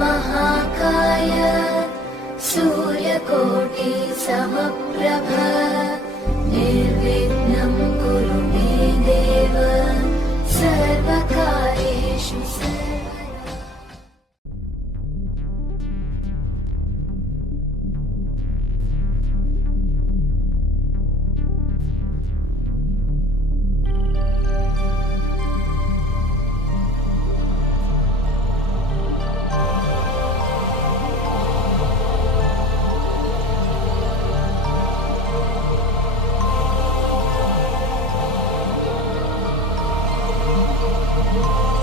महाकाय सूर्यकोटि समप्रभ निर्विघ्नं कुरु मे देव सर्वकार्येषु सर्वदा। you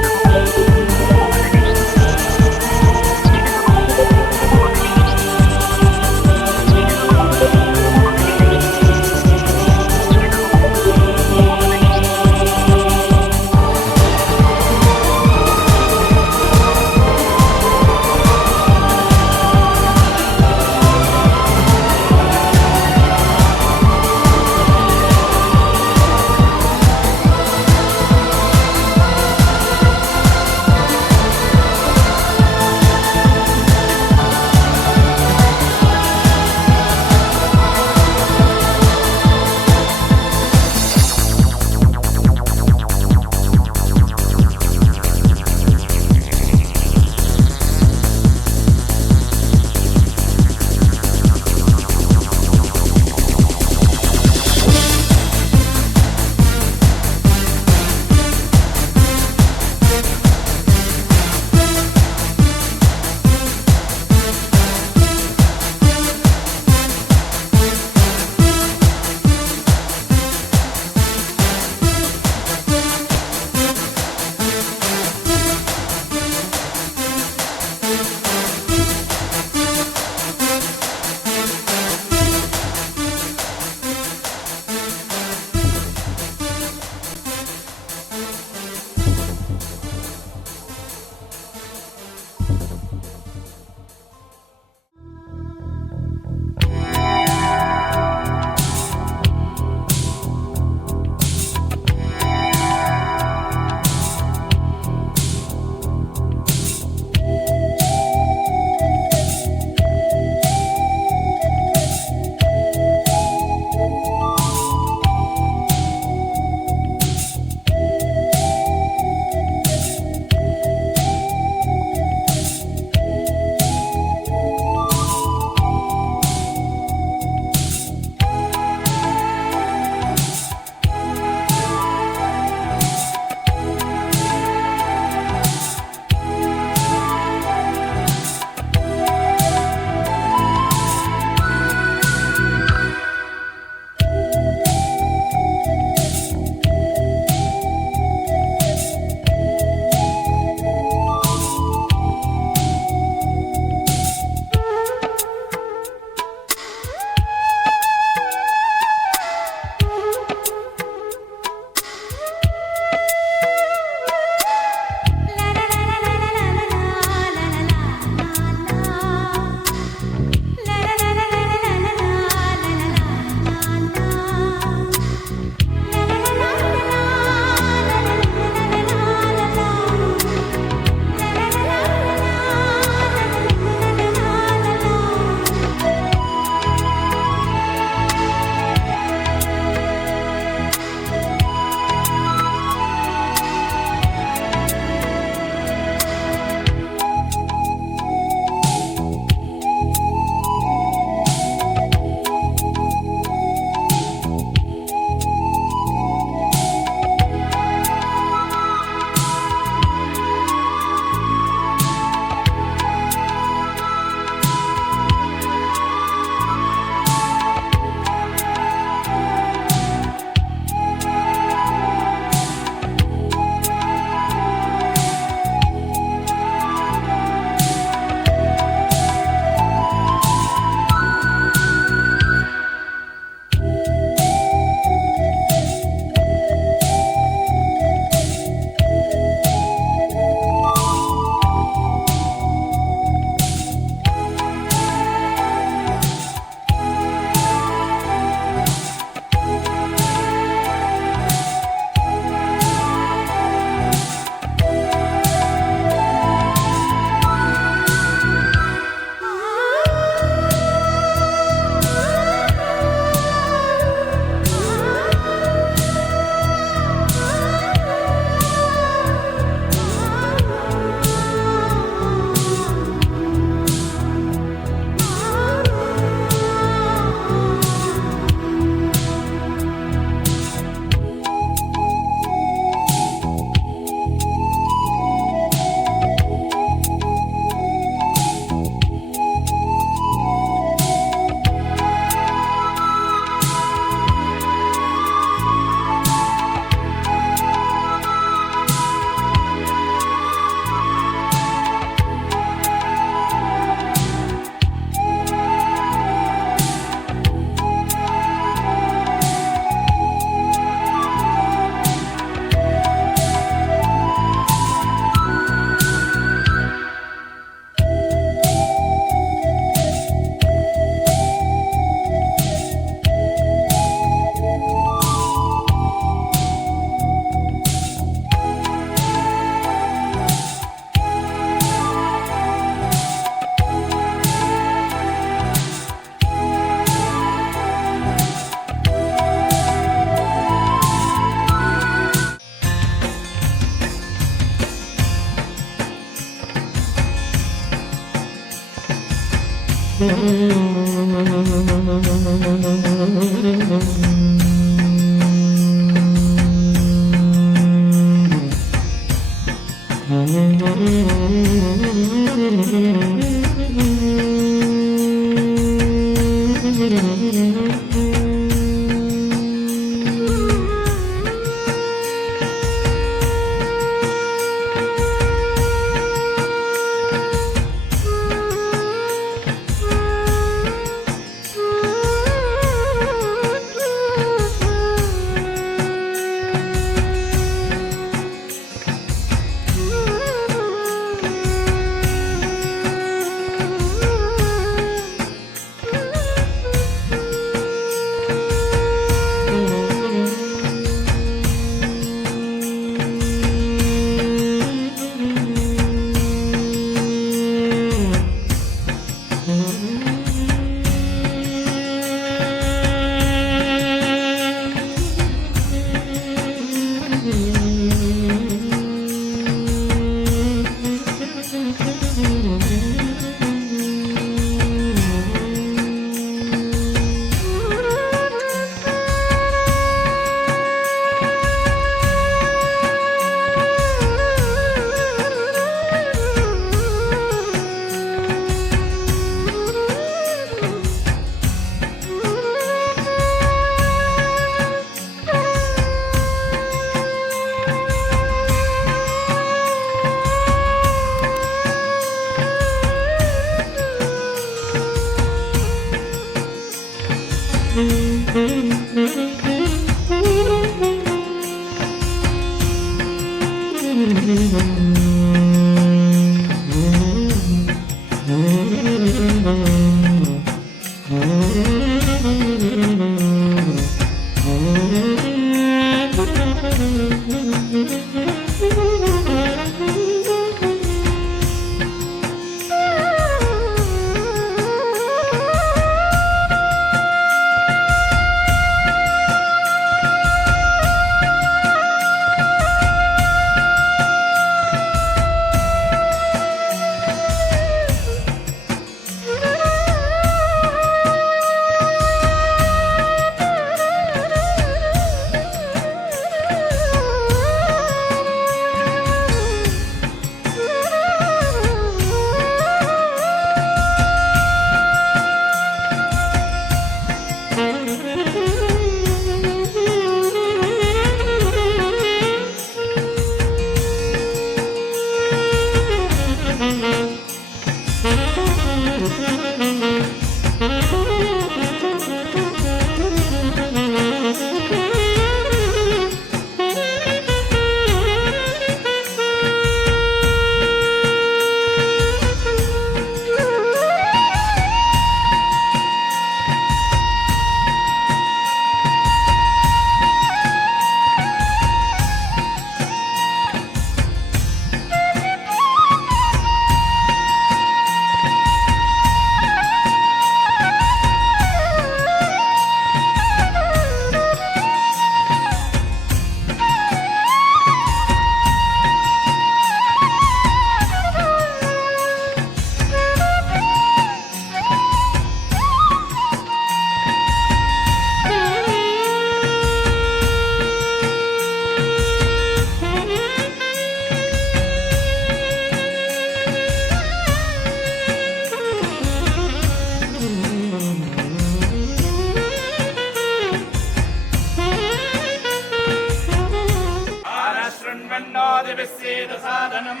साधनं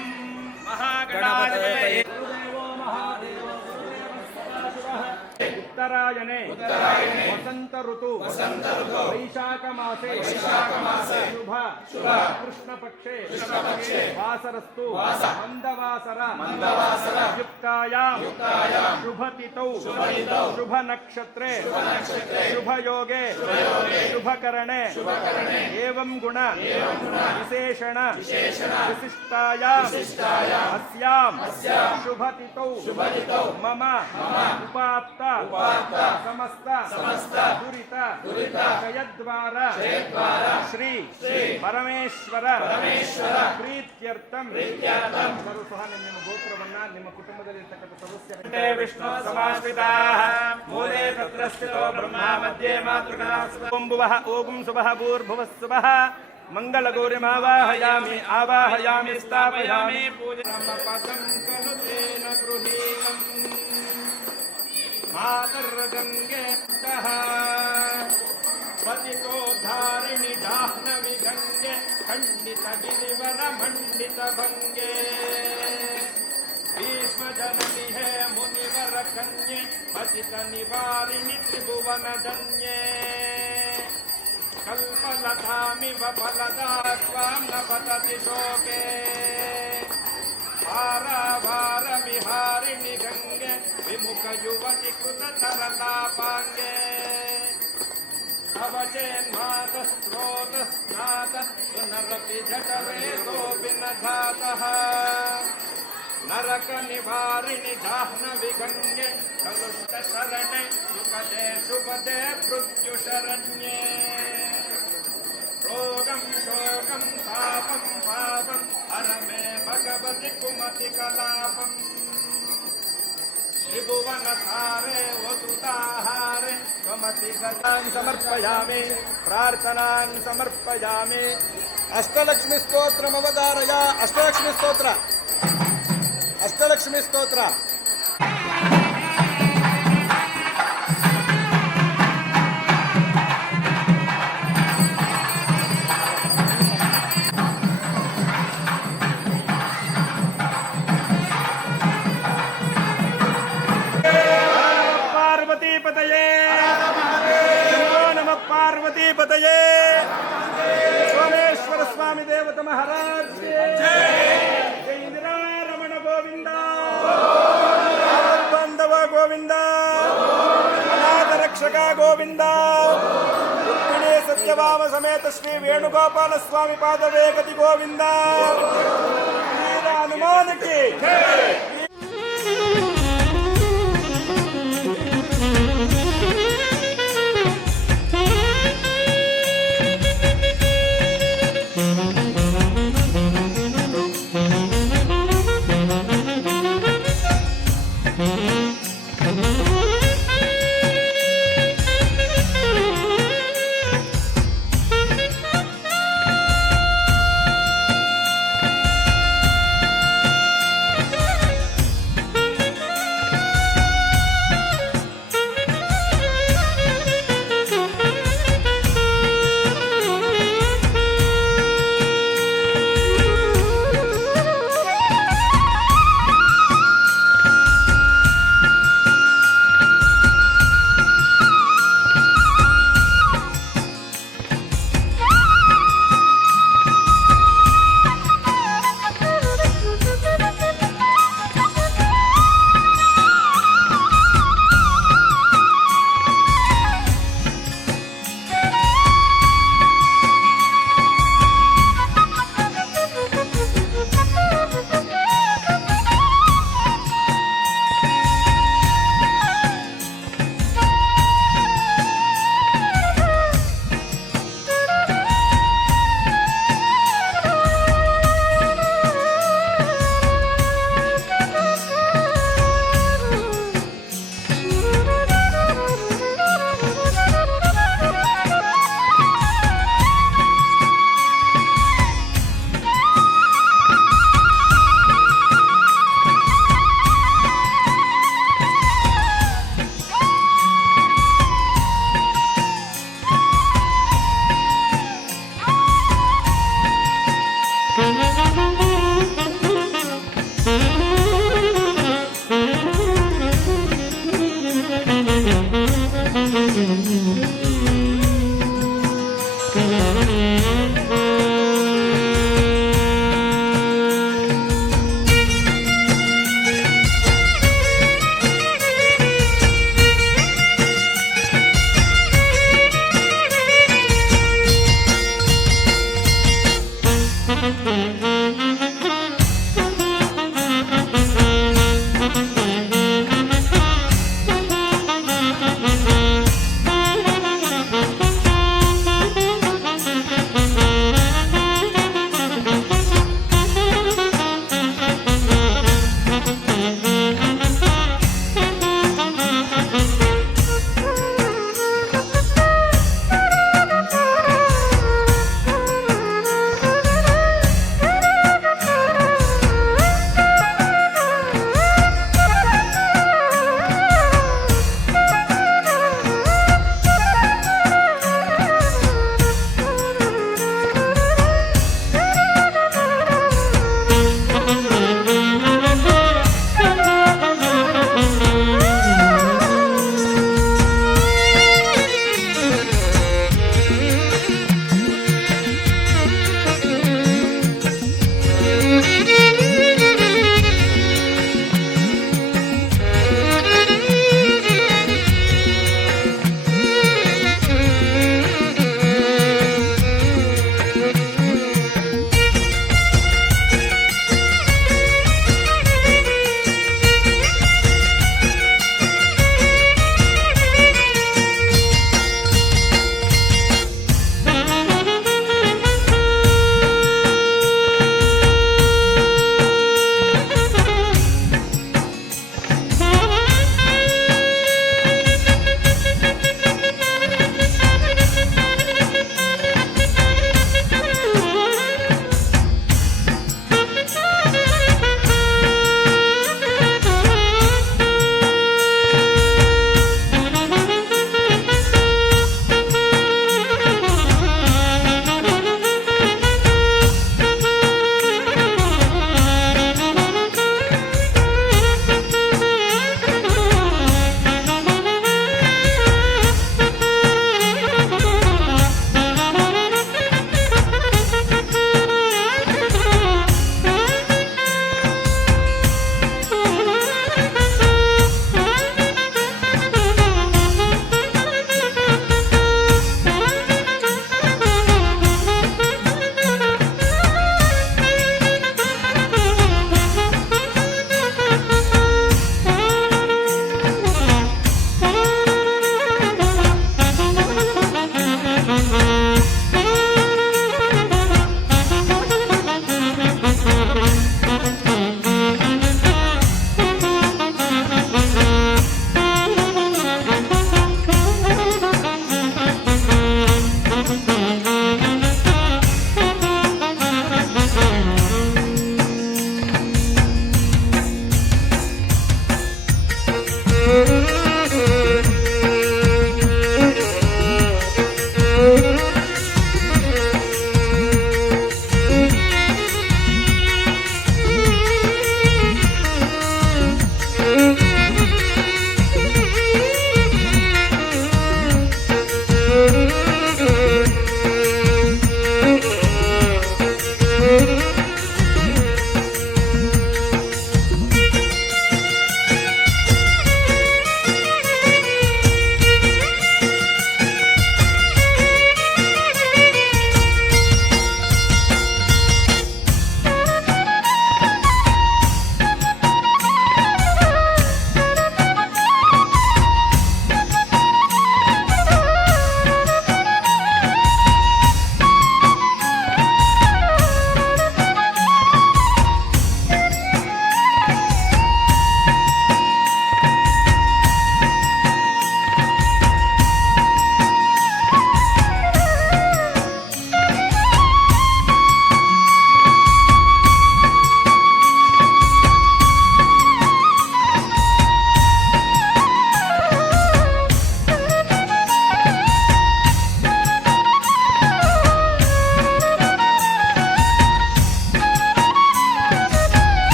महागणाधिपतये उत्तरायणे वसंत ऋतु वैशाख मासे शुभ कृष्ण पक्षे वासरस्तु मंदवासर युक्तायां शुभतिथौ शुभ नक्षत्रे शुभ योगे शुभकरणे एवं गुण विशेषण विशिष्टायां अस्यां शुभतिथौ मम उपात्त समस्त दुरित क्षयद्वार श्री परमेश्वर प्रीत्यर्थं सह ನಿಮ್ಮ ಗೋತ್ರವನ್ನ ನಿಮ್ಮ ಕುಟುಂಬದಲ್ಲಿರ್ತಕ್ಕಂಥ ಸದಸ್ಯರಂತೆ ವಿಷ್ಣು ಸಮಾಶ್ರಿತಾಃ ಮೂಲೆ ತತ್ರ ಸ್ಥಿತೋ ಬ್ರಹ್ಮ ಮಧ್ಯೆ ಮಾತೃಗಣ ಓಂ ಭುವಃ ಓಂ ಸುಭಃ ಭೂರ್ಭುವಃ ಸ್ವಃ ಮಂಗಲಗೌರಿಮಾವಾಹಯಾಮಿ ಆವಾಹಯಾಮಿ ಸ್ಥಾಪಯಾಮಿ ಪೂಜೆ ನಮ್ಮ ಪದಂ ಖಲು ತೇನ ಗೃಹೀತಂ ಮಾತರ್ಗಂಗೆ ತಃ ಪತಿತೋದ್ಧಾರಿಣಿ ಜಾಹ್ನವಿ ಗಂಗೆ ಖಂಡಿತ ಗಿರಿವರ ಮಂಡಿತ ಭಂಗೆ ಭೀಷ್ಮ ಜನನಿ ಹೇ ಮುನಿವರ ಕನ್ಯೆ ಪತಿತ ನಿವಾರಿಣಿ ತ್ರಿಭುವನ ಧನ್ಯೆ ಕಲ್ಪಲತಾಮಿವ ಫಲದಾ ಸ್ವಾಂ ನ ಪತತಿ ಶೋಕೆ ಪಾರಾವಾರ ವಿಹಾರಿಣಿ ಗಂಗೆ ವಿಮುಖ ಯುವತಿ ಕೃತ ಸರಲಾಪಾಂಗೆ ಅವಚೇನ್ಮಾತ ಸ್ರೋತ ಸ್ನಾತ ಪುನರಪಿ ಜಠರೇ ಗೋಪಿ ನ ಧಾತಃ ನರಕ ನಿವಾರಿಣಿ ಜಾಹ್ನವಿ ಗಂಗೆ ಕಲುಷ್ಟ ಶರಣೆ ಸುಖದೆ ಶುಭದೆ ಮೃತ್ಯು ಶರಣ್ಯೇ ರೋಗಂ ಶೋಕಂ ತಾಪಂ ಪಾಪಂ ಹರಮೇ ಭಗವತಿ ಕುಮತಿ ಕಲಾಪಂ ತ್ರಿಭುವನ ಸಾರೆ ವಸುತಾಹಾರೆ ತ್ವಮತಿ ಗತಾನ್ ಸಮರ್ಪಯಾಮಿ ಪ್ರಾರ್ಥನಾನ್ ಸಮರ್ಪಯಾಮಿ ಅಷ್ಟಲಕ್ಷ್ಮಿ ಸ್ತೋತ್ರಮವಧಾರಯ ಅಷ್ಟಲಕ್ಷ್ಮಿ ಸ್ತೋತ್ರ ಅಷ್ಟಲಕ್ಷ್ಮಿ ಸ್ತೋತ್ರ ಪಾರ್ವತಿ ಪತಯೇ ನಮಃ ಪಾರ್ವತಿ ಪತಯೇ ಸೋಮೇಶ್ವರ ಸ್ವಾಮಿ ದೇವತ ಮಹಾರಾಜ್ ಜಯ ಇಂದಿರಾ ರಮಣ ಗೋವಿಂದ ಬಾಂಧವ ಗೋವಿಂದ ಅನಾಥ ರಕ್ಷಕ ಗೋವಿಂದ ರುಕ್ಮಿಣಿ ಸತ್ಯಭಾಮ ಸಮೇತ ಶ್ರೀ ವೇಣುಗೋಪಾಲ ಸ್ವಾಮಿ ಪಾದವೇ ಗತಿ ಗೋವಿಂದ ವೀರ ಹನುಮಾನಕ್ಕೆ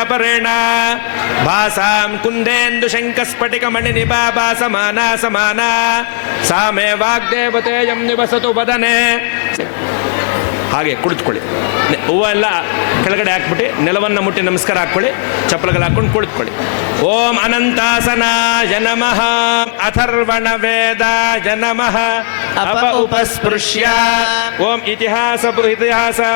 परेण भासां कुन्देन्दु शङ्कस्फटिकमणिनिभा भासमाना समाना सा मे वाग्देवतेयं निवसतु वदने ಹಾಗೆ ಕುಳಿತುಕೊಳ್ಳಿ. ಹೂವು ಎಲ್ಲ ಕೆಳಗಡೆ ಹಾಕ್ಬಿಟ್ಟು ನೆಲವನ್ನು ಮುಟ್ಟಿ ನಮಸ್ಕಾರ ಹಾಕ್ಕೊಳ್ಳಿ. ಚಪ್ಪಲಗಳು ಹಾಕ್ಕೊಂಡು ಕುಳಿತುಕೊಳ್ಳಿ. ಓಂ ಅನಂತಾಸನಾಯ ನಮಃ ಅಥರ್ವಣ ವೇದಾಯ ನಮಃ ಅಪ ಉಪಸ್ಪೃಶ್ಯ ಓಂ ಇತಿಹಾಸ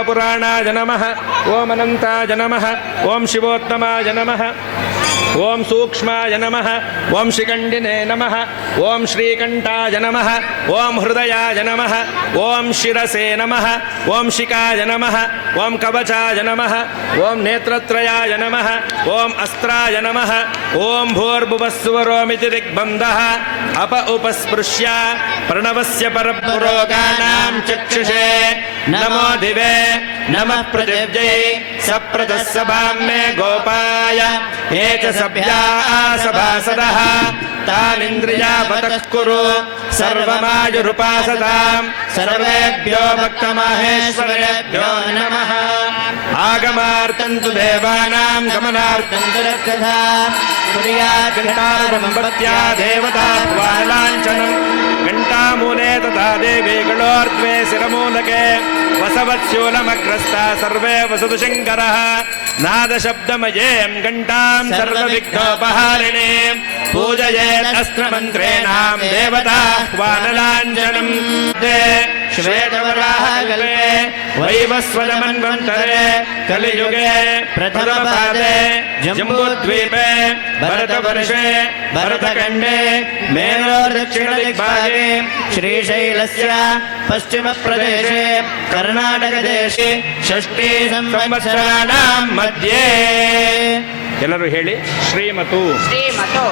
ಪುರಾಣಾಯ ನಮಃ ಓಂ ಅನಂತಾಯ ನಮಃ ಓಂ ಶಿವೋತ್ತಮಾಯ ನಮಃ ಓಂ ಸೂಕ್ಷ್ಮಾಯ ನಮಃ ಓಂ ಶಿಖಂಡಿನೇ ನಮಃ ಓಂ ಶ್ರೀಕಂಠಾಯ ನಮಃ ಓಂ ಹೃದಯಾಯ ನಮಃ ಓಂ ಶಿರಸೇ ನಮಃ ಓಂ ಶಿಖಾಯ ನಮಃ ಓಂ ಕವಚಾಯ ನಮಃ ಓಂ ನೇತ್ರತ್ರಯಾಯ ನಮಃ ಓಂ ಅಸ್ತ್ರಾಯ ನಮಃ ಓಂ ಭೂರ್ಭುವಸ್ಸುವರೋಮಿತಿ ದಿಗ್ಬಂಧಃ ಅಪ ಉಪಸ್ಪೃಶ್ಯ ಪ್ರಣವಸ್ಯ ಪರಪುರೋಗಾನಾಂ ಚಕ್ಷುಷೇ ನಮೋ ದಿವೇ ನಮಃ ಪೃಥಿವ್ಯೈ ಸಪ್ರತಃ ಸಭಾಂ ಮೇ ಗೋಪಾಯ ಏಕ ಸಭ್ಯಾ ಸಭಾಸದಃ ತಾನಿಂದ್ರಿಯಾವತಃ ಕುರು ಸರ್ವಮಾಯುರುಪಾಸತಾಂ ಸರ್ವೇಭ್ಯೋ ಭಕ್ತಮಹೇಶ್ವರೇಭ್ಯೋ ನಮಃ ಆಗಮಾರ್ಥಂ ತು ದೇವಾನಾಂ ಗಮನಾರ್ಥಂ ತು ರಕ್ಷಸಾ ತುರ್ಯಾಘಂಟಾರವಂ ಭಕ್ತ್ಯಾ ದೇವತಾ ಲಾಂಛನಂ घंटामूले तथा देवीगणोर्द्वे शिरमूलके वसवत्स्यूलमग्रस्ता सर्वे वसतु शङ्करः नादशब्दमयें घण्टां सर्वविघ्नोपहारिणीं पूजयेत् अस्त्रमन्त्रेणां देवताह्वानलाञ्छनं श्वेतवराहकल्पे वैवस्वतमन्वन्तरे कलियुगे प्रथमपादे जम्बूद्वीपे भरतवर्षे भरतखण्डे मेरोर्दक्षिणदिग्भागे श्रीशैलस्य पश्चिमप्रदेशे कर्नाटकदेशे षष्ठी संवत्सराणां मध्ये ಎಲ್ಲರೂ ಹೇಳಿ ಶ್ರೀಮತು ಶ್ರೀಮತು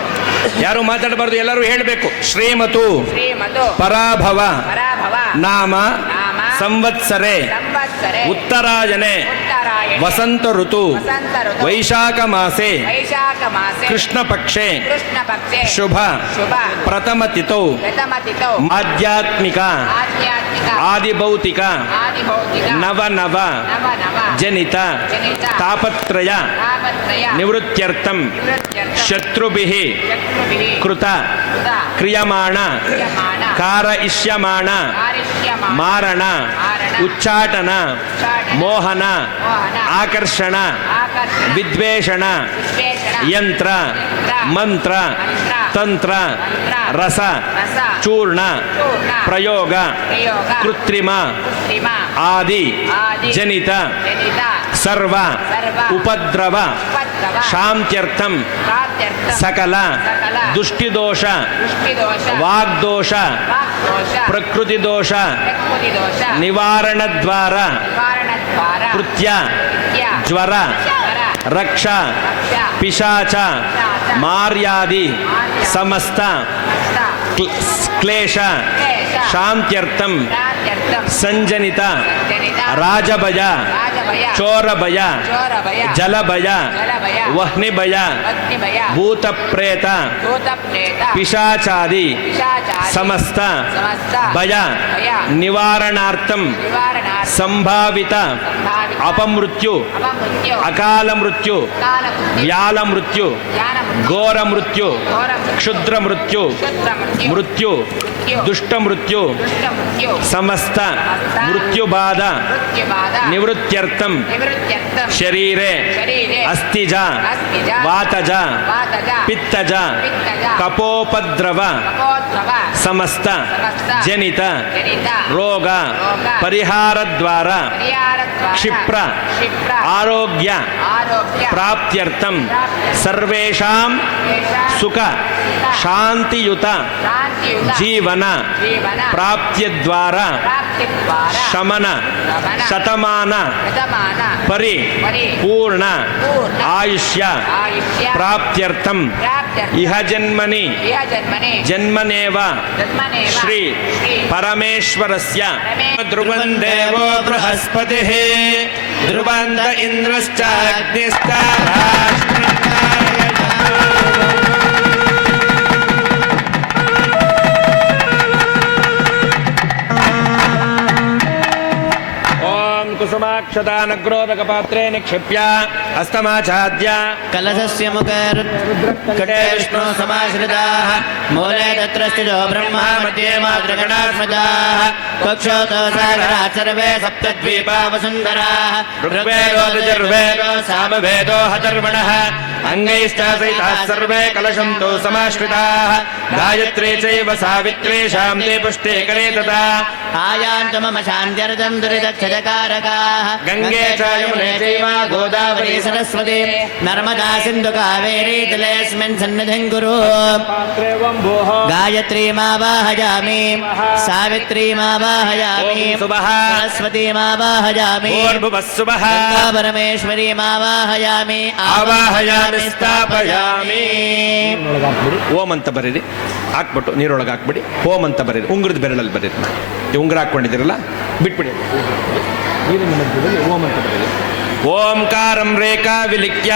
ಯಾರು ಮಾತಾಡಬಾರದು ಎಲ್ಲರೂ ಹೇಳಬೇಕು ಶ್ರೀಮತು ಶ್ರೀಮತು ಪರಾಭವ ಪರಾಭವ ನಾಮ ನಾಮ ಸಂವತ್ಸರೆ ಸಂವತ್ಸರೆ ಉತ್ತರಾಯಣೆ ಉತ್ತರಾಯಣೆ ವಸಂತ ಋತು ವಸಂತ ಋತು ವೈಶಾಖ ಮಾಸೆ ವೈಶಾಖ ಮಾಸೆ ಕೃಷ್ಣ ಪಕ್ಷೆ ಕೃಷ್ಣ ಪಕ್ಷೆ ಶುಭ ಶುಭ ಪ್ರಥಮ ತಿಥೌ ಪ್ರಥಮತಿಥೌ ಆಧ್ಯಾತ್ಮಿಕ ಆಧ್ಯಾತ್ಮಿಕ ಆದಿಭೌತಿಕ ಆದಿಭೌತಿಕ ನವ ನವ ನವ ನವ ಜನಿತ ಜನಿತ ತಾಪತ್ರಯ ತಾಪತ್ರಯ ನಿವೃತ್ತ್ಯರ್ಥಂ ನಿವೃತ್ತ್ಯರ್ಥಂ ಶತ್ರುಭಿಃ ಶತ್ರುಭಿಃ ಕೃತ ಕೃತ ಕ್ರಿಯಮಾಣ ಕ್ರಿಯಮಾಣ ಕಾರಯಿಷ್ಯಮಾಣ ಕಾರಿಷ್ಯಮಾಣ ಮಾರಣ ಮಾರಣ ಉಚ್ಚಾಟನ ಉಚ್ಚಾಟನ ಮೋಹನ ಮೋಹನ ಆಕರ್ಷಣ ಆಕರ್ಷಣ ವಿದ್ವೇಷಣ ವಿಶ್ಲೇಷಣ ಯಂತ್ರ ಮಂತ್ರ ಮಂತ್ರ ತಂತ್ರ ತಂತ್ರ ರಸ ರಸ ಚೂರ್ಣ ಚೂರ್ಣ ಪ್ರಯೋಗ ಪ್ರಯೋಗ ಕೃತ್ರಿಮ ಕೃತ್ರಿಮ ಆದಿ ಆದಿ ಜನಿತ ಜನಿತ ಸರ್ವ ಸರ್ವ ಉಪದ್ರವ ಉಪದ್ರವ ಶಾಂತ್ಯರ್ಥಂ ಪ್ರಾತ್ಯರ್ಥಂ ಸಕಲ ಸಕಲ ದುಷ್ಟಿದೋಷ ದೃಷ್ಟಿದೋಷ ವಾಗ್ದೋಷ ವಾಕ್ದೋಷ ಪ್ರಕೃತಿ ದೋಷ ಪ್ರಕೃತಿ ದೋಷ ನಿವಾರಣದ್ವಾರ ನಿವಾರಣದ್ವಾರ ಕೃತ್ಯ ಕೃತ್ಯ ಜ್ವರ ಜ್ವರ ರಕ್ಷ ರಕ್ಷ ಪಿಶಾಚ ಮಾರ್ಯಾದಿ ಸಮಸ್ತ ಕ್ಲೇಶ ಶಾಂತ್ಯರ್ಥಂ ಪ್ರಾತ್ಯರ್ಥಂ ಸಂಜನಿತ ಸಂಜನಿತ ರಾಜಭಯ ರಾಜಭಯ ಚೋರಭಯ ಚೋರಭಯ ಜಲಭಯ ಜಲಭಯ ವಹ್ನಿಭಯ ಅಗ್ನಿಭಯ ಭೂತಪ್ರೇತ ಭೂತಪ್ರೇತ ಪಿಶಾಚಾದಿ ಪಿಶಾಚಾದಿ ಸಮಸ್ತ ಸಮಸ್ತ ಭಯ ಭಯ ನಿವಾರಣಾರ್ಥಂ ನಿವಾರಣಾರ್ಥಂ ಸಂಭಾವಿತ ಸಂಭಾವಿತ ಅಪಮೃತ್ಯು ಅಪಮೃತ್ಯು ಅಕಾಲ ಮೃತ್ಯು ಕಾಲಮೃತ್ಯು ವ್ಯಾಲ ಮೃತ್ಯು ಜ್ಞಾನಮೃತ್ಯು ಘೋರ ಮೃತ್ಯು ಘೋರಮೃತ್ಯು ಕ್ಷುದ್ರ ಮೃತ್ಯು ಕ್ಷುದ್ರಮೃತ್ಯು ಮೃತ್ಯು ದುಷ್ಟ ಮೃತ್ಯು ದುಷ್ಟಮೃತ್ಯು ಸಮಸ್ತ ಮೃತ್ಯುಬಾಧ ಮೃತ್ಯುಬಾಧ ನಿವೃತ್ತ್ಯರ್ಥಂ ನಿವೃತ್ತ್ಯರ್ಥಂ ಶರೀರೆ ಶರೀರೆ ಅಸ್ಥಿಜ ಅಸ್ಥಿಜ ವಾತಜ ವಾತಜ ಪಿತ್ತಜ ಪಿತ್ತಜ ಕಪೋಪದ್ರವ ಕಪೋದ್ಭವ ಸಮಸ್ತ ಸಮಸ್ತ ಜನಿತ ಜನಿತ ರೋಗ ರೋಗ ಪರಿಹಾರದ್ವಾರ ಪರಿಹಾರದ್ವಾರ ಕ್ಷಿಪ್ರ ಕ್ಷಿಪ್ರ ಆರೋಗ್ಯ ಆರೋಗ್ಯ ಪ್ರಾಪ್ತ್ಯರ್ಥಂ ಸರ್ವೇಷಾಂ ಸುಖ ಶಾಂತಿಯುತ ಶಾಂತಿಯುತ ಜೀವನ ಜೀವನ ಪ್ರಾಪ್ತ್ಯದ್ವಾರ ಪ್ರಾಪ್ತಿದ್ವಾರ ಶಮನ ಶಮನ ಶತಮಾನ ಶತಮಾನ ಪರಿ ಪರಿ ಪೂರ್ಣ ಪೂರ್ಣ ಆಯುಷ್ಯ ಆಯುಷ್ಯ ಪ್ರಾಪ್ತ್ಯರ್ಥಂ ಪ್ರಾಪ್ತ್ಯರ್ಥಂ ಇಹ ಜನ್ಮನಿ ಇಹ ಜನ್ಮನೆ ಜನ್ಮನೇವ ಜನ್ಮನೇವ ಶ್ರೀ ಶ್ರೀ ಪರಮೇಶ್ವರಸ್ಯ ಪರಮೇ- ಧ್ರುವಂ ದೇವೋ ಬೃಹಸ್ಪತಿಃ ಧ್ರುವಂತ ಇಂದ್ರಶ್ಚ ಅಗ್ನಿಶ್ಚ समाक्षतानग्रोदकपात्रे निक्षिप्य हस्तमाच्छाद्य कलशस्य मुखे रुद्रकटे विष्णु समाश्रिताः मूले तत्र स्थितो ब्रह्मा मध्ये मातृगणात्मजाः कक्षोतो सागरात् सर्वे सप्तद्वीपा वसुन्धराः ऋग्वेदो यजुर्वेदो सामवेदो हतर्वणः अङ्गैश्च सहिताः सर्वे कलशन्तो समाश्रिताः गायत्री चैव सावित्री शान्ति पुष्टे करे तथा आयान्तु मम शान्त्यर्थं दुरितक्षजकारकाः गङ्गे च यमुने चैव गोदावरी सरस्वती नर्मदा सिन्धु कावेरी जलेऽस्मिन् सन्निधिं कुरु गायत्रीमावाहयामि सावित्रीमावाहयामि सरस्वतीमावाहयामि भूर्भुवस्सुवः परमेश्वरीमावाहयामि ಆವಾಹಯಾಮಿ ಸ್ಥಾಪಯಾಮಿ. ಓಂ ಅಂತ ಬರೀರಿ, ಹಾಕ್ಬಿಟ್ಟು ನೀರೊಳಗೆ ಹಾಕ್ಬಿಡಿ. ಓಂ ಅಂತ ಬರೀರಿ, ಉಂಗುರದ ಬೆರಳಲ್ಲಿ ಬರೀರಿ. ಉಂಗುರ ಹಾಕ್ಕೊಂಡಿದ್ದೀರಲ್ಲ ಬಿಟ್ಬಿಡಿ, ನೀರಿನ ಮಧ್ಯದಲ್ಲಿ ಓಂ ಅಂತ ಬರೀರಿ. ಓಂಕಾರಂ ರೇಖಾ ವಿಲಿಖ್ಯ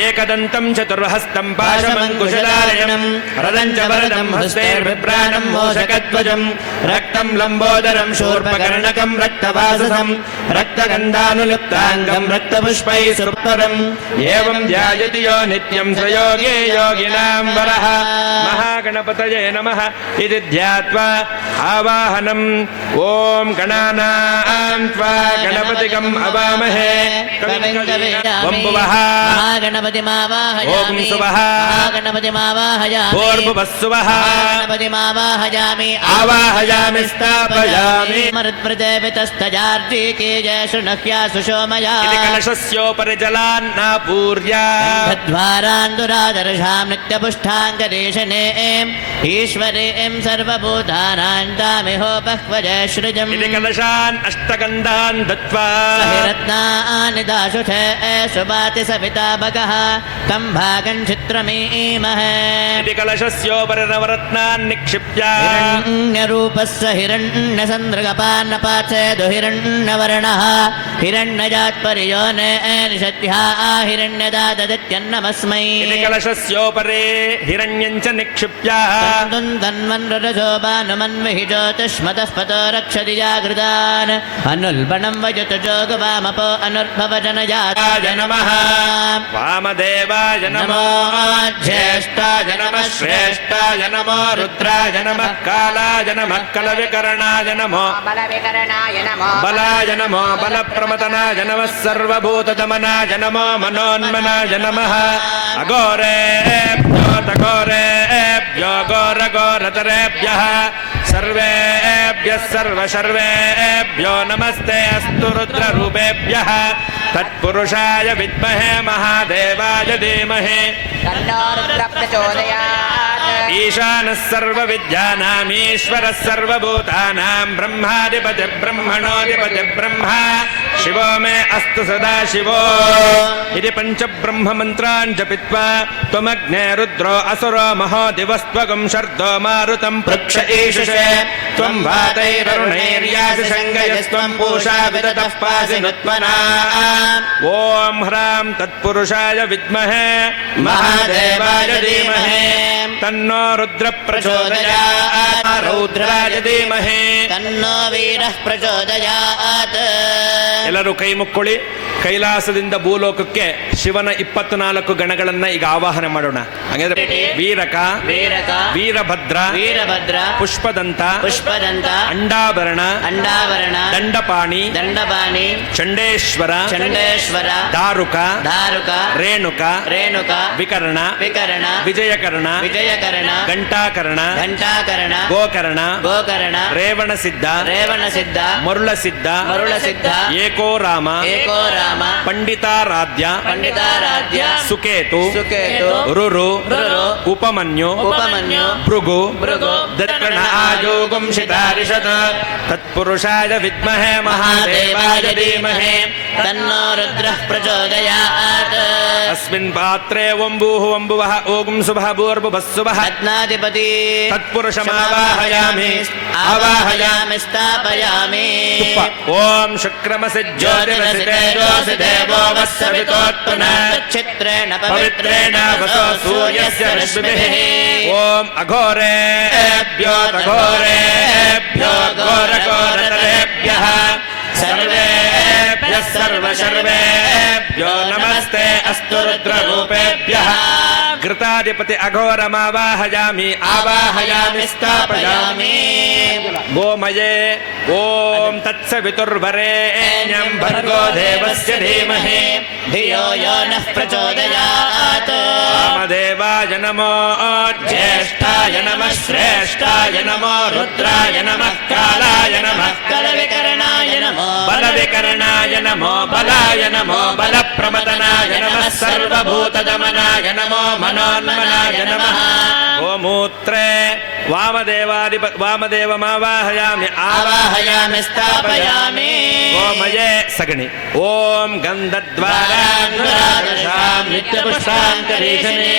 ಏಕದಂತಂ ಚತುರ್ಹಸ್ತಂ ಪಾಶಮಂಕುಶಧಾರಣಂ ರದಂಚ ವರದಂ ಹಸ್ತೈರ್ಬಿಭ್ರಾಣಂ ಮೋಷಕಧ್ವಜಂ ರಕ್ತಂ ಲಂಬೋದರಂ ಶೂರ್ಪಕರ್ಣಕಂ ರಕ್ತವಾಸಸಂ ರಕ್ತಗಂಧಾನುಲಿಪ್ತಾಂಗಂ ರಕ್ತಪುಷ್ಪೈಃ ಸುಪ್ತರಂ ಏವಂ ಧ್ಯಾಯತಿ ಯೋ ನಿತ್ಯಂ ಸ್ವಯೋಗೇ ಯೋಗಿನಾಂ ವರಃ ಮಹಾಗಣಪತಯೇ ನಮಃ ಇತಿ ಧ್ಯಾತ್ವಾ ಆವಾಹನಂ. ಓಂ ಗಣಾನಾಂ ತ್ವಾ ಗಣಪತಿಗಂ ಅವಾಮಹೇ गणपतिमावाहयामि गणपतिमावाहयामि आवाहयामि स्थापयामि. मरुत्प्रदेवितस्तजार्जीके जय शृणह्या सुषोमया कलशस्योपरि जलान्नापूर्या द्वारान्दुरादर्शां नित्यपुष्ठाङ्गदेशने ईश्वरीं सर्वभूतानां तामिहोपह्वजश्रुजम् कलशान् अष्टगन्धान् दत्त्वा रत्नानिदाशुषे सुभाति सविता भगः तं भागं चित्रमीमहे. कलशस्योपरि नवरत्नान् निक्षिप्य हिरण्यरूपस्य हिरण्यसन्द्रगपान्नपाचेदु हिरण्यवर्णः हिरण्यजात्पर्योने निषद्ध्या हिरण्यदाददित्यन्नमस्मै. कलशस्योपरि हिरण्यं च निक्षिप्य तन्वन्रजोभानुमन्विहि ज्योतिष्मतः पतो रक्षति जागृतान् अनुल्बणं वजतु जोगवामपो अनुर्भवजनयाय नमः. वामदेवाय नमो, ज्येष्ठाय नमः, श्रेष्ठाय नमो, रुद्राय नमः, कालाय नमः, कलविकरणाय नमो, बलविकरणाय नमो बलाय नमो, बलप्रमतनाय नमः, सर्वभूतदमनाय नमो, मनोन्मनाय नमः. अघोरेभ्यो तघोरेभ्यो घोरघोरतरेभ्यः सर्वेभ्यः सर्वशर्वेभ्यो नमस्ते अस्तु रुद्ररूपेभ्यः. तत्पुरुषाय विद्महे महादेवाय धीमहि तन्नो रुद्रः प्रचोदयात्. ईशानः सर्वविद्यानाम् ईश्वरः सर्वभूतानां ब्रह्माधिपतिः ब्रह्मणोऽधिपतिः ब्रह्मा शिवो मे अस्तु सदा शिवो इति पञ्चब्रह्ममन्त्रान् जपित्वा त्वमग्ने रुद्रो असुरो महो दिवस्त्वगं शर्दो मारुतं पृक्ष ईशुषे त्वं वातैररुणैर्याशङ्गयस्त्वं पूषा विदतः पासि नुत्वना. ॐ ह्रां तत्पुरुषाय विद्महे महादेवाय धीमहि तन्नो रुद्र प्रचोदयात्. रौद्राय धीमहि तन्नो वीरः प्रचोदयात्. ಎಲ್ಲರೂ ಕೈ ಮುಕ್ಕೊಳ್ಳಿ. ಕೈಲಾಸದಿಂದ ಭೂಲೋಕಕ್ಕೆ ಶಿವನ 24 ಗಣಗಳನ್ನ ಈಗ ಆವಾಹನೆ ಮಾಡೋಣ. ಹಾಗಾದ್ರೆ ವೀರಕ, ವೀರಕ, ವೀರಭದ್ರ, ವೀರಭದ್ರ, ಪುಷ್ಪದಂತ, ಪುಷ್ಪದಂತ, ಅಂಡಾಭರಣ, ಅಂಡಾಭರಣ, ದಂಡಪಾಣಿ, ದಂಡಪಾಣಿ, ಚಂಡೇಶ್ವರ, ಚಂಡೇಶ್ವರ, ದಾರುಕ, ದಾರುಕ, ರೇಣುಕ, ರೇಣುಕ, ವಿಕರ್ಣ, ವಿಕರಣ, ವಿಜಯಕರ್ಣ, ವಿಜಯಕರಣ, ಘಂಟಾಕರ್ಣ, ಘಂಟಾಕರಣ, ಗೋಕರ್ಣ, ಗೋಕರಣ, ರೇವಣ ಸಿದ್ಧ, ರೇವಣ ಸಿದ್ಧ, ಮರುಳ ಸಿದ್ಧ, ಮರುಳ ಸಿದ್ಧ, ಏಕೋ ರಾಮ, ಏಕೋ ರಾಮ, ಪಂಡಿತಾರಾಧ್ಯ, ಪಂಡಿತಾರಾಧ್ಯ, ಸುಕೇತು, ಸುಕೇತು, ರುರು, ರುರು, ಉಪಮನ್ಯು, ಉಪಮನ್ಯು, ಭೃಗು, ಭೃಗು, ದಕ್ಷಿಣ ಆಯೋಗುಂ ಶಿತಾರಿಷತ್. ತತ್ಪುರುಷಾಯ ವಿದ್ಮಹೇ ಮಹಾದೇವಾಯ ಧೀಮಹಿ ತನ್ನೋ ರುದ್ರಃ ಪ್ರಚೋದಯಾತ್. ಅಸ್ಮಿನ್ ಪಾತ್ರೆ ಒಂಬೂಃ ಒಂಬುವಃ ಓಂ ಸುಭಃ ಭೂರ್ಭುವಃ ಸುಭಃ ರತ್ನಾಧಿಪತಿ ತತ್ಪುರುಷಮಾವಾಹಯಾಮಿ ಆವಾಹಯಾಮಿ ಸ್ಥಾಪಯಾಮಿ. ಓಂ ಶುಕ್ರಮಸಿ ಜ್ಯೋತಿರಸಿ ತೇಜೋಸಿ ದೇವೋ ವಸ್ಸವಿತೋತ್ಪನ್ನ ಚಿತ್ರೇಣ ಪವಿತ್ರೇಣ ವಸೋ ಸೂರ್ಯಸ್ಯ ರಶ್ಮಿಭಿಃ. ಓಂ ಅಘೋರೇಭ್ಯೋ ತಘೋರೇಭ್ಯೋ ಘೋರಘೋರತರೇಭ್ಯಃ ಸರ್ವೇ सर्वेभ्यो नमस्ते अस्तु रुद्ररूपेभ्यः घृताधिपति अघोरमावाहयामि आवाहयामि स्थापयामि गोमये ॐ तत्सवितुर्वरेण्यं भर्गो देवस्य धीमहि धियो यो नः प्रचोदयात् वामदेवाय नमो ज्येष्ठाय नमः श्रेष्ठाय नमो रुद्राय नमः कालाय नमः कलविकरणाय नमो बलविकरणाय नमो बलाय नमो बलप्रमदनाय नमः सर्वभूतदमनाय नमो मनोन्मनाय नमः गोमूत्रे वामदेवमावाहयामि आवाहयामि स्थापयामि गोमये सगणि ॐ गन्धद्वारां नित्यपुष्पाङ्करीषणे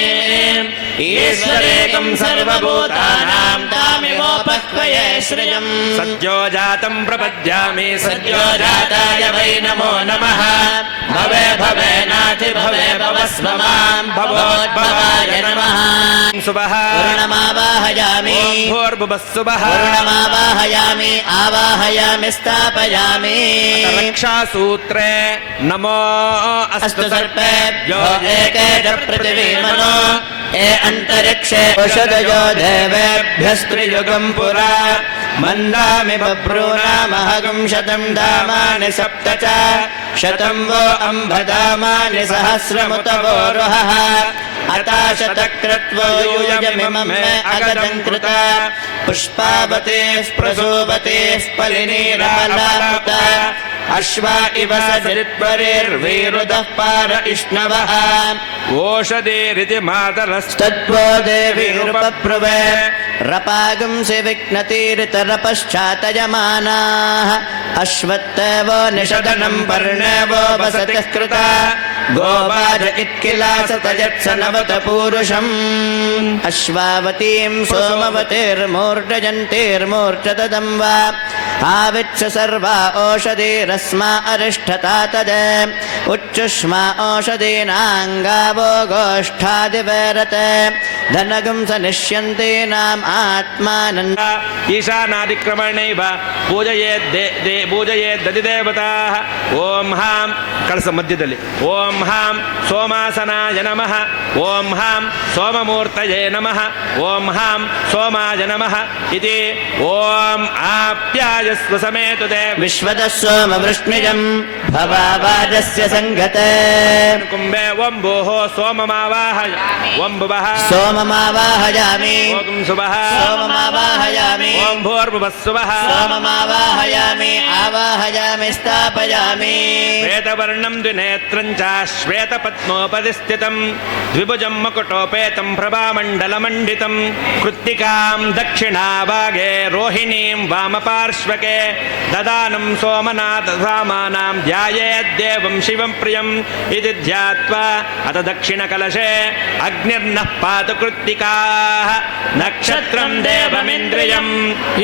ईश्वरेकं सर्वभूतानां तामिवोपह्वये श्रियम् सद्यो जातं प्रपद्यामि सद्यो जाताय वै नमो नमः भवे भवे नाथि भवे भवस्व मां भवोद्भवाय नमः सुबह पूर्णमावाहयामि भूर्भुवस्सुवः पूर्णमावाहयामि आवाहयामि स्थापयामि रक्षासूत्रे नमो अस्तु सर्पेभ्यो एके च पृथिवीमनो ये अन्तरिक्षे औषधयो देवेभ्यस्त्रियुगं पुरा मन्दामि बभ्रूणामहगं शतं धामानि सप्त च शतं वो अम्भधामानि सहस्रमुत वो रुहः अताशतक्रत्वो यूयमिमं मे अगदं कृता पुष्पावतेः प्रसूवतेः फलिनीरमलामुता अश्वा इव सरित्वरेर्वीरुदः पार इष्णवः ओषधेरिति मातरस्तद्वो तद्वो देवीरुपप्रुवे रपागुंसि विघ्नतीरितरपश्चातयमानाः अश्वत्थवो निषदनं पर्णवो वसतिः कृता गोपाज इत्किलासतजत्स नवत पूरुषम् अश्वावतीं सोमवतीर्मूर्धजन्तीर्मूर्धदं वा आविच्छ सर्वा ओषधीरस्मा अरिष्ठता तद उच्चुष्मा ओषधीनाङ्गावो गोष्ठादिवैरते धनगं स निष्यन्तीनाम् आत्मानं ईशानादिक्रमणैव पूजयेद्दधिदेवताः ॐ हां कलश मध्यದಲ್ಲಿ ॐ हां सोमासनाय नमः ॐ हां सोममूर्तये नमः ॐ हां सोमाय नमः इति ॐ आप्यायस्व समेतुते विश्वदः सोमवृष्णिजं भवावाजस्य सङ्गते कुम्भे वम्बोः सोममावाहयामि वम्बुवः सोममावाहयामि ॐ सुवः सोममावाहयामि ॐ भूर्भुवस्सुवः सोममावाहयामि आवाहयामि स्थापयामि श्वेतवर्णं द्विनेत्रं च श्वेतपद्मोपरिस्थितं द्विभुजं मकुटोपेतं प्रभामण्डलमण्डितं कृत्तिकां दक्षिणाभागे रोहिणीं वामपार्श्वके ददानं सोमनाथधामानां ध्यायेद्देवं शिवं प्रियम् इति ध्यात्वा अथ दक्षिणकलशे अग्निर्नः पातु कृत्तिकाः नक्षत्रं देवमिन्द्रियम्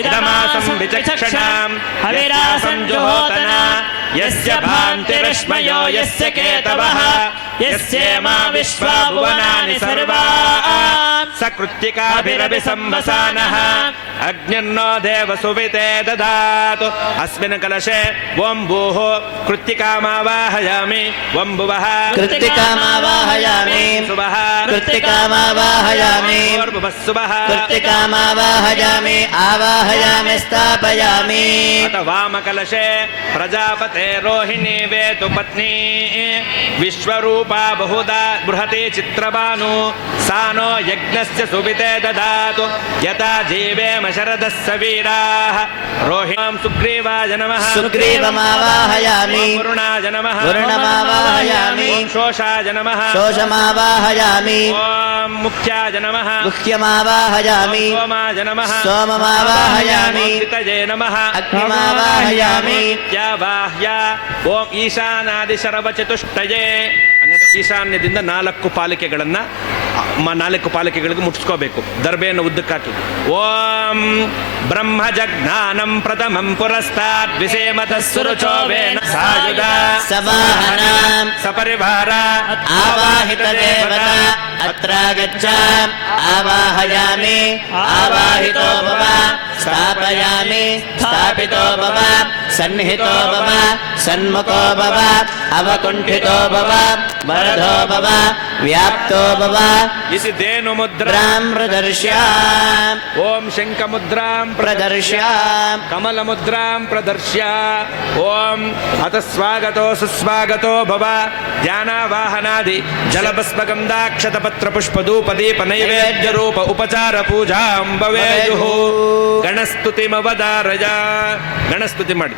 इदमासं विचक्षणां हविरासं जुहोतना यस्य भान्तिरश्मयो यस्य केतवः यस्येमा विश्वा भुवनानि सर्वाः स कृत्तिकाभिरभिसंवसानः अग्निर्नो देवसुविते ददातु अस्मिन् कलशे वम्बुः कृत्तिकामावाहयामि वम्बुवः कृत्तिकामावाहयामि सुवः कृत्तिकामावाहयामि भूर्भुवस्सुवः कृत्तिकामावाहयामि आवाहयामि स्थापयामि अथ वामकलशे प्रजापते रोहिणी वेतु पत्नी विश्वरूपा बहुधा बृहती चित्रभानु सा नो यज्ञस्य सुविते ददातु यथा जीवेम शरदः सवीराः रोहिणां सुग्रीवाय नमः सुग्रीवमावाहयामि वरुणाय नमः वरुणमावाहयामि ॐ शोषाय नमः शोषमावाहयामि ॐ मुख्याय नमः गुह्यमावाहयामि ॐ सोमाय नमः सोममावाहयामि ॐ नमः अग्निमावाहयामि ಬಾಹ್ಯ ಓಂ ಈಶಾನಾದಿಶರವಚತುಷ್ಟಯೇ ಹಂಗಂದ್ರೆ ಈಶಾನ್ಯದಿಂದ 4 ಪಾಲಿಕೆಗಳನ್ನ 4 ಪಾಲಿಕೆಗಳಿಗೆ ಮುಟ್ಟಿಸ್ಕೋಬೇಕು ದರ್ಬೆಯನ್ನು ಉದ್ದಕ್ಕಾಕಿ ಓಂ ಬ್ರಹ್ಮಜಜ್ಞಾನಂ ಪ್ರಥಮಂ ಪುರಸ್ತಾದ್ ವಿಸೇಮತಃ ಸುರುಚೋವೇನ ಸಾಯುಧ ಸವಾಹನಾಂ ಸಪರಿವಾರ ಆವಾಹಿತ ದೇವತಾ ಅತ್ರಾಗಚ್ಚ ಆವಾಹಯಾಮಿ ಆವಾಹಿತೋ ಭವ स्थापयामि स्थापितो भव सन्निहितो भव सन्मुखो भव अवकुण्ठितो भव वरदो भव व्याप्तो भव इति धेनु मुद्रां मुद्रां प्रदर्श्य ओम शंख मुद्रां प्रदर्श्य कमल मुद्रां प्रदर्श्य ओम अथ स्वागतो सुस्वागतो भव ध्यानावाहनादि जलभस्मगन्धाक्षतपत्र पुष्पधूपदीप नैवेद्य रूप उपचार पूजां भवेयुः गणस्तुतिमवदारय गणस्तुति माडि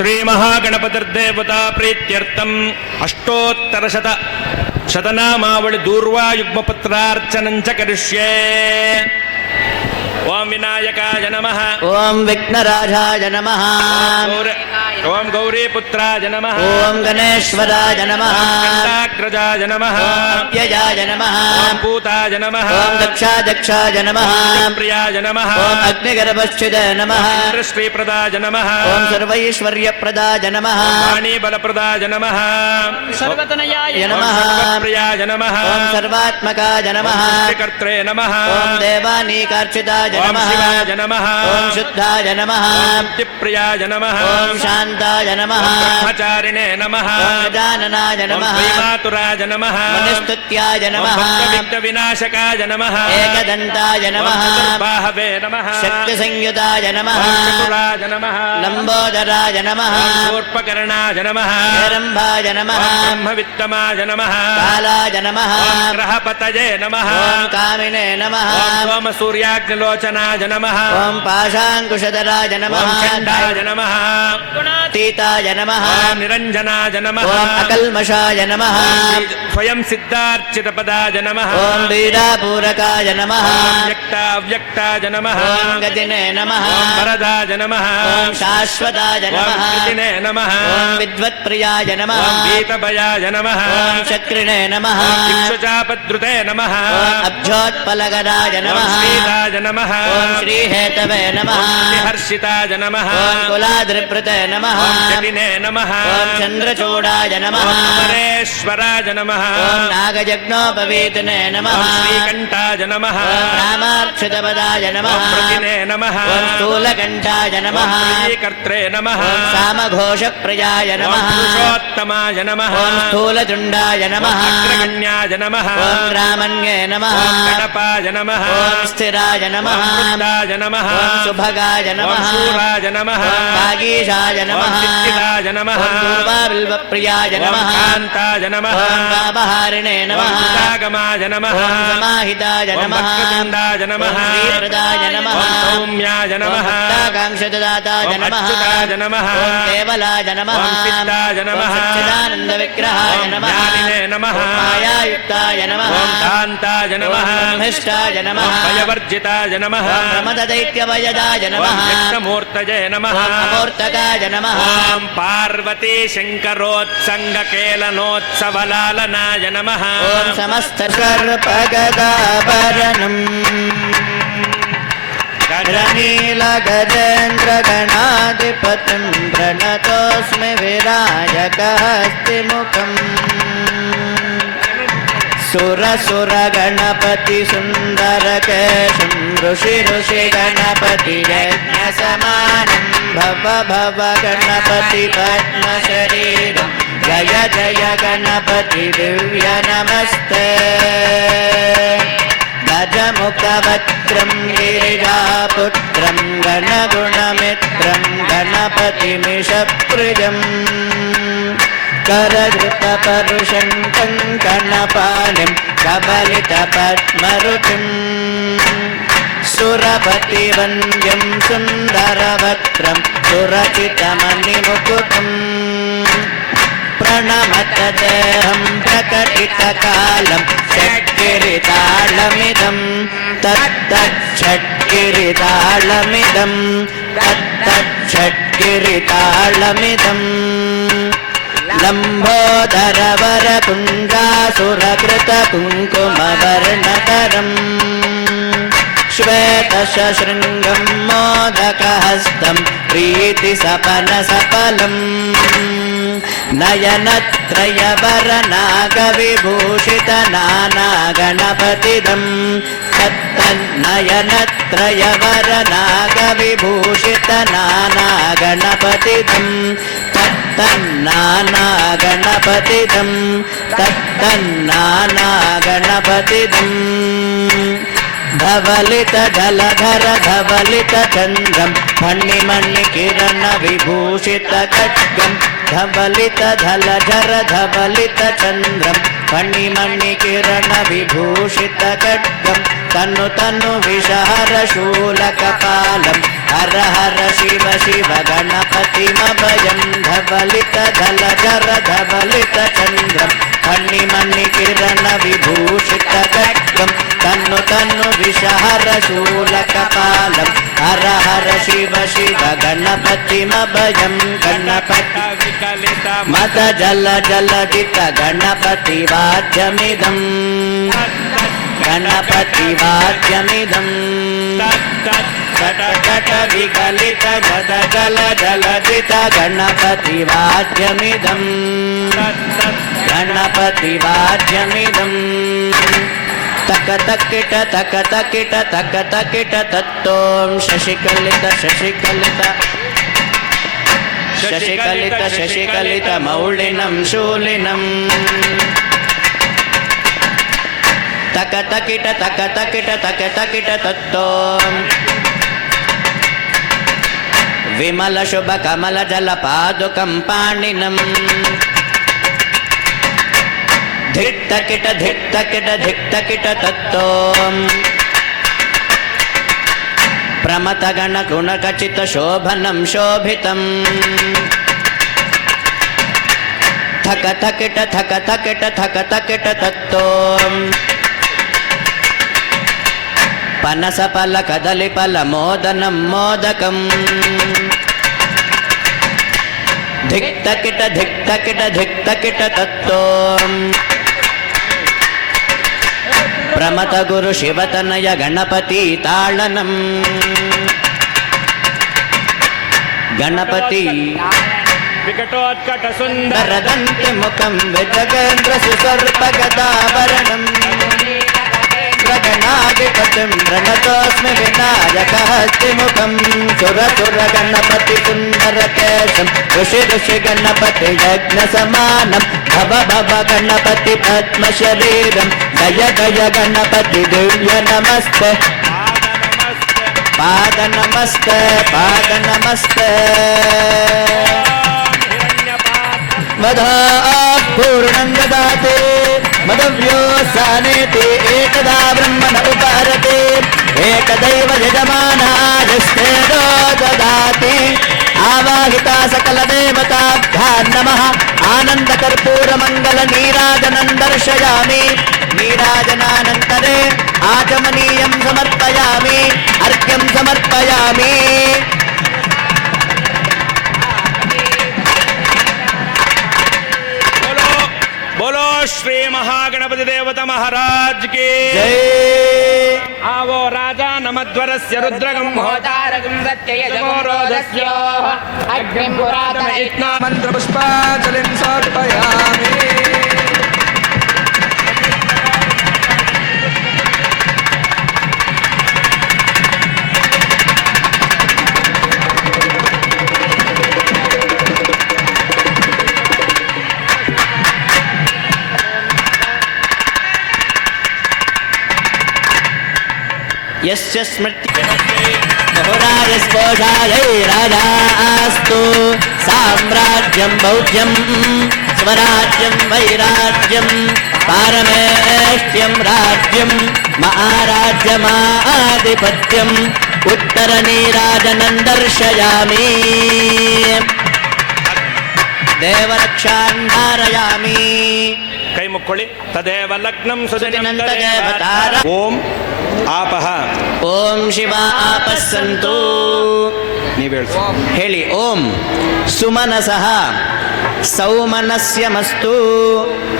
श्री महागणपतिर्देवता प्रीत्यर्थम् अष्टोत्तरशत शतनामावळि दूर्वा युग्मपत्रार्चनं च करिष्ये ओम विनायकाय नमः ओम विघ्नराजाय नमः ओम गौरीपुत्राय नमः ओम गणेश्वराय नमः कंटाग्रजाय नमः व्ययाय नमः ओम पूताय नमः ओम दक्षाय नमः प्रियाय नमः ओम अग्निगर्भश्चिदाय नमः श्रीप्रदाय नमः ओम सर्वैश्वर्यप्रदाय नमः वाणीबलप्रदाय नमः सर्वतनयाय नमः प्रियाय नमः ओम सर्वात्मकाय नमः कर्त्रे नमः ओम देवानीकार्चिताय ओम नमः शिवाय नमः ओम शुद्धाय नमः प्रियाय नमः ओम शान्ताय नमः ब्रह्मचारिणे नमः ओम गजाननाय नमः वैमातुराय नमः मनुस्तुत्याय नमः विनाशकाय नमः एकदन्ताय नमः बाहवे नमः शक्तिसंयुताय नमः चतुराय नमः लम्बोदराय नमः शूर्पकर्णाय नमः हेरम्बाय नमः ब्रह्मवित्तमाय नमः कालाय नमः ग्रहपतये नमः ओम कामिने नमः सोमसूर्याग्निलोचनाय नमः ओम पाशाङ्कुशधराय नमः चण्डाय नमः तीताय नमः निरञ्जनाय नमः ओम अकल्मषाय नमः स्वयं सिद्धार्चितपदाय नमः ओम वीरापूरकाय नमः व्यक्ताव्यक्ताय नमः ओम गतिने नमः वरदाय नमः ओम शाश्वताय नमः कृतिने नमः ओम विद्वत्प्रियाय नमः वीतभयाय नमः ओम चक्रिणे नमः इक्षुचापद्रुते नमः ओम अब्जोत्पलगराय नमः श्रीदाय नमः ओम श्रीहेतवे नमः हर्षिताय नमः ओम कुलाद्रिप्रते नमः जटिने नमः ओम चन्द्रचूडाय नमः परेश्वराय नमः ओम नागजग्नोपवीतने नमः श्रीकण्ठाय नमः ओम रामार्चितपदाय नमः प्रतिने नमः ओम स्थूलकण्ठाय नमः कर्त्रे नमः ओम सामघोषप्रियाय नमः पुरुषोत्तमाय नमः ओम स्थूलचुण्डाय नमः अग्रगण्याय नमः ओम रामण्ये नमः गणपाय नमः ओम स्थिराय नमः वृन्दाय नमः ओम सुभगाय नमः शूराय नमः ओम वागीशाय नमः सिद्धिदाय नमः ओम पूर्वाबिल्वप्रियाय नमः कान्ताय नमः ओम वामहारिणे नमः चिदागमाय नमः ओम समाहिताय नमः वक्रतुण्डाय नमः ओम श्रीप्रदाय नमः सौम्याय नमः भक्ताकाङ्क्षदाताय नमः अच्युताय नमः ओम केवलाय नमः ओम सिद्धाय नमः सच्चिदानन्दविग्रहाय नमः ज्ञानिने नमः ओम मायायुक्ताय नमः ओम कान्ताय नमः ओम ब्रह्मिष्ठाय नमः ओम भयवर्जिताय नमः ओम प्रमददैत्यभयदाय नमः ओम यज्ञमूर्तये नमः ओम अमूर्तकाय नमः ओम पार्वती शङ्करोत्सङ्गकेलनोत्सवलालनाय नमः ओम समस्तसर्पगदाभरणम् नीलगजेन्द्रगणाधिपतिं प्रणतोऽस्मि विराजकहस्तिमुखम् सुरसुरगणपतिसुन्दरकेशं ऋषिगणपतियज्ञसमानं भव गणपति पद्मशरीरं जय जय गणपति दिव्य नमस्ते गजमुखवक्त्रं गिरिजापुत्रं गणगुणमित्रं गणपतिमिषप्रियम् करधृतपरुषं कङ्कण स्तनपानिं कबलितपद्मरुचिं सुरपतिवन्द्यं सुन्दरवक्त्रं सुरचितमणिमुकुटम् प्रणमतदेहं प्रकटितकालं षट्गिरितालमिदं तत्तच्छट्गिरितालमिदं तत्तच्छट्गिरितालमिदम् लम्बोदरवरकुण्डासुरकृतकुङ्कुमवर्णकरम् श्वेतशृङ्गं मोदकहस्तं प्रीतिसपनसफलम् नयनत्रयवरनागविभूषितनानागणपतिदं तत्तन्नयनत्रयवरनागविभूषितनानागणपतिदं तत्तन्नानागणपतिदं तत्तन्नानागणपतिदम् धवलितजलधर धवलितचन्द्रं फणिमणिकिरणविभूषितखड्गं धवलितजलधर धवलितचन्द्रं फणिमणिकिरणविभूषितखड्गं तनु तनु विषहरशूलकपालं हर हर शिव शिव गणपतिमभयं धवलितजलधर धवलितचन्द्रं फणिमणिकिरणविभूषितखड्गं तन्नु तन्नु विषहरशूलकपालं हर हर शिव शिव गणपतिमभयं गणपति मद जल जलदित गणपतिवाद्यमिदं गणपतिवाद्यमिदं कट विकलित गद जल जलदित गणपतिवाद्यमिदं गणपतिवाद्यमिदं तक तकिट तक तकिट तक तकिट तत्तों शशिकलित शशिकलित शशिकलित शशिकलित मौलिनं शूलिनं तक तकिट तक तकिट तक तकिट तत्तों विमल शुभ कमल जल पादुकं पाणिनं धिक्तकिट धिक्तकिट धिक्तकिट तत्तों प्रमथगण गुणकचित शोभनं शोभितं थक थकिट थक थकिट थक थकिट तत्तों पनस फल कदली फल मोदनं मोदकं धिक्तकिट धिक्तकिट धिक्तकिट तत्तों प्रमथ गुरु शिवतनय गणपति ताळनं गणपति विकटोत्कट सुंदर दंति मुखं विजगेन्द्र सुसर्पगदाभरणं गणाधिपतिं प्रणतोऽस्मि विनायकहस्तिमुखं सुरसुर गणपति सुन्दरकेशं ऋषि ऋषि गणपति यज्ञसमानं भव भव गणपति पद्मशरीरं जय जय गणपति दिव्य नमस्ते पाद नमस्ते पाद नमस्ते मधा पूर्णं ददाति मदव्यो सानेति एकदा ब्रह्मण उपारते एकदैव यजमानायस्तेजो ददाति आवाहिता सकलदेवताभ्यां नमः आनन्दकर्पूरमङ्गलनीराजनं दर्शयामि नीराजनानन्तरे आचमनीयं समर्पयामि अर्घ्यं समर्पयामि बोलो श्री महागणपति देवता महाराज की जय। आवो राजा नमध्वरस्य रुद्रगं होतारगं सत्ययजगोरोधस्य अग्निं पुरातन इत्ना मन्त्रपुष्पाञ्जलिं समर्पयामि यस्य स्मृति बहुराय स्पोषायै राजास्तु साम्राज्यं भौज्यं स्वराज्यं वैराज्यं पारमेष्ट्यं राज्यं महाराज्यमाधिपत्यम् उत्तरनीराजनं दर्शयामि देवरक्षान् धारयामि ಕೈ ಮುಕ್ಕೊಳ್ಳಿ. ತದೇವ ಲಗ್ನಂ ಸುದಿನಂತದೇವತಾರ ಓಂ ಆಪಹ ಓಂ ಶಿವ ಆಪಸ್ಸಂತು ನೀವು ಹೇಳಿ. ಓಂ ಸುಮನಸಃ ಸೌಮನಸ್ಯಮಸ್ತು.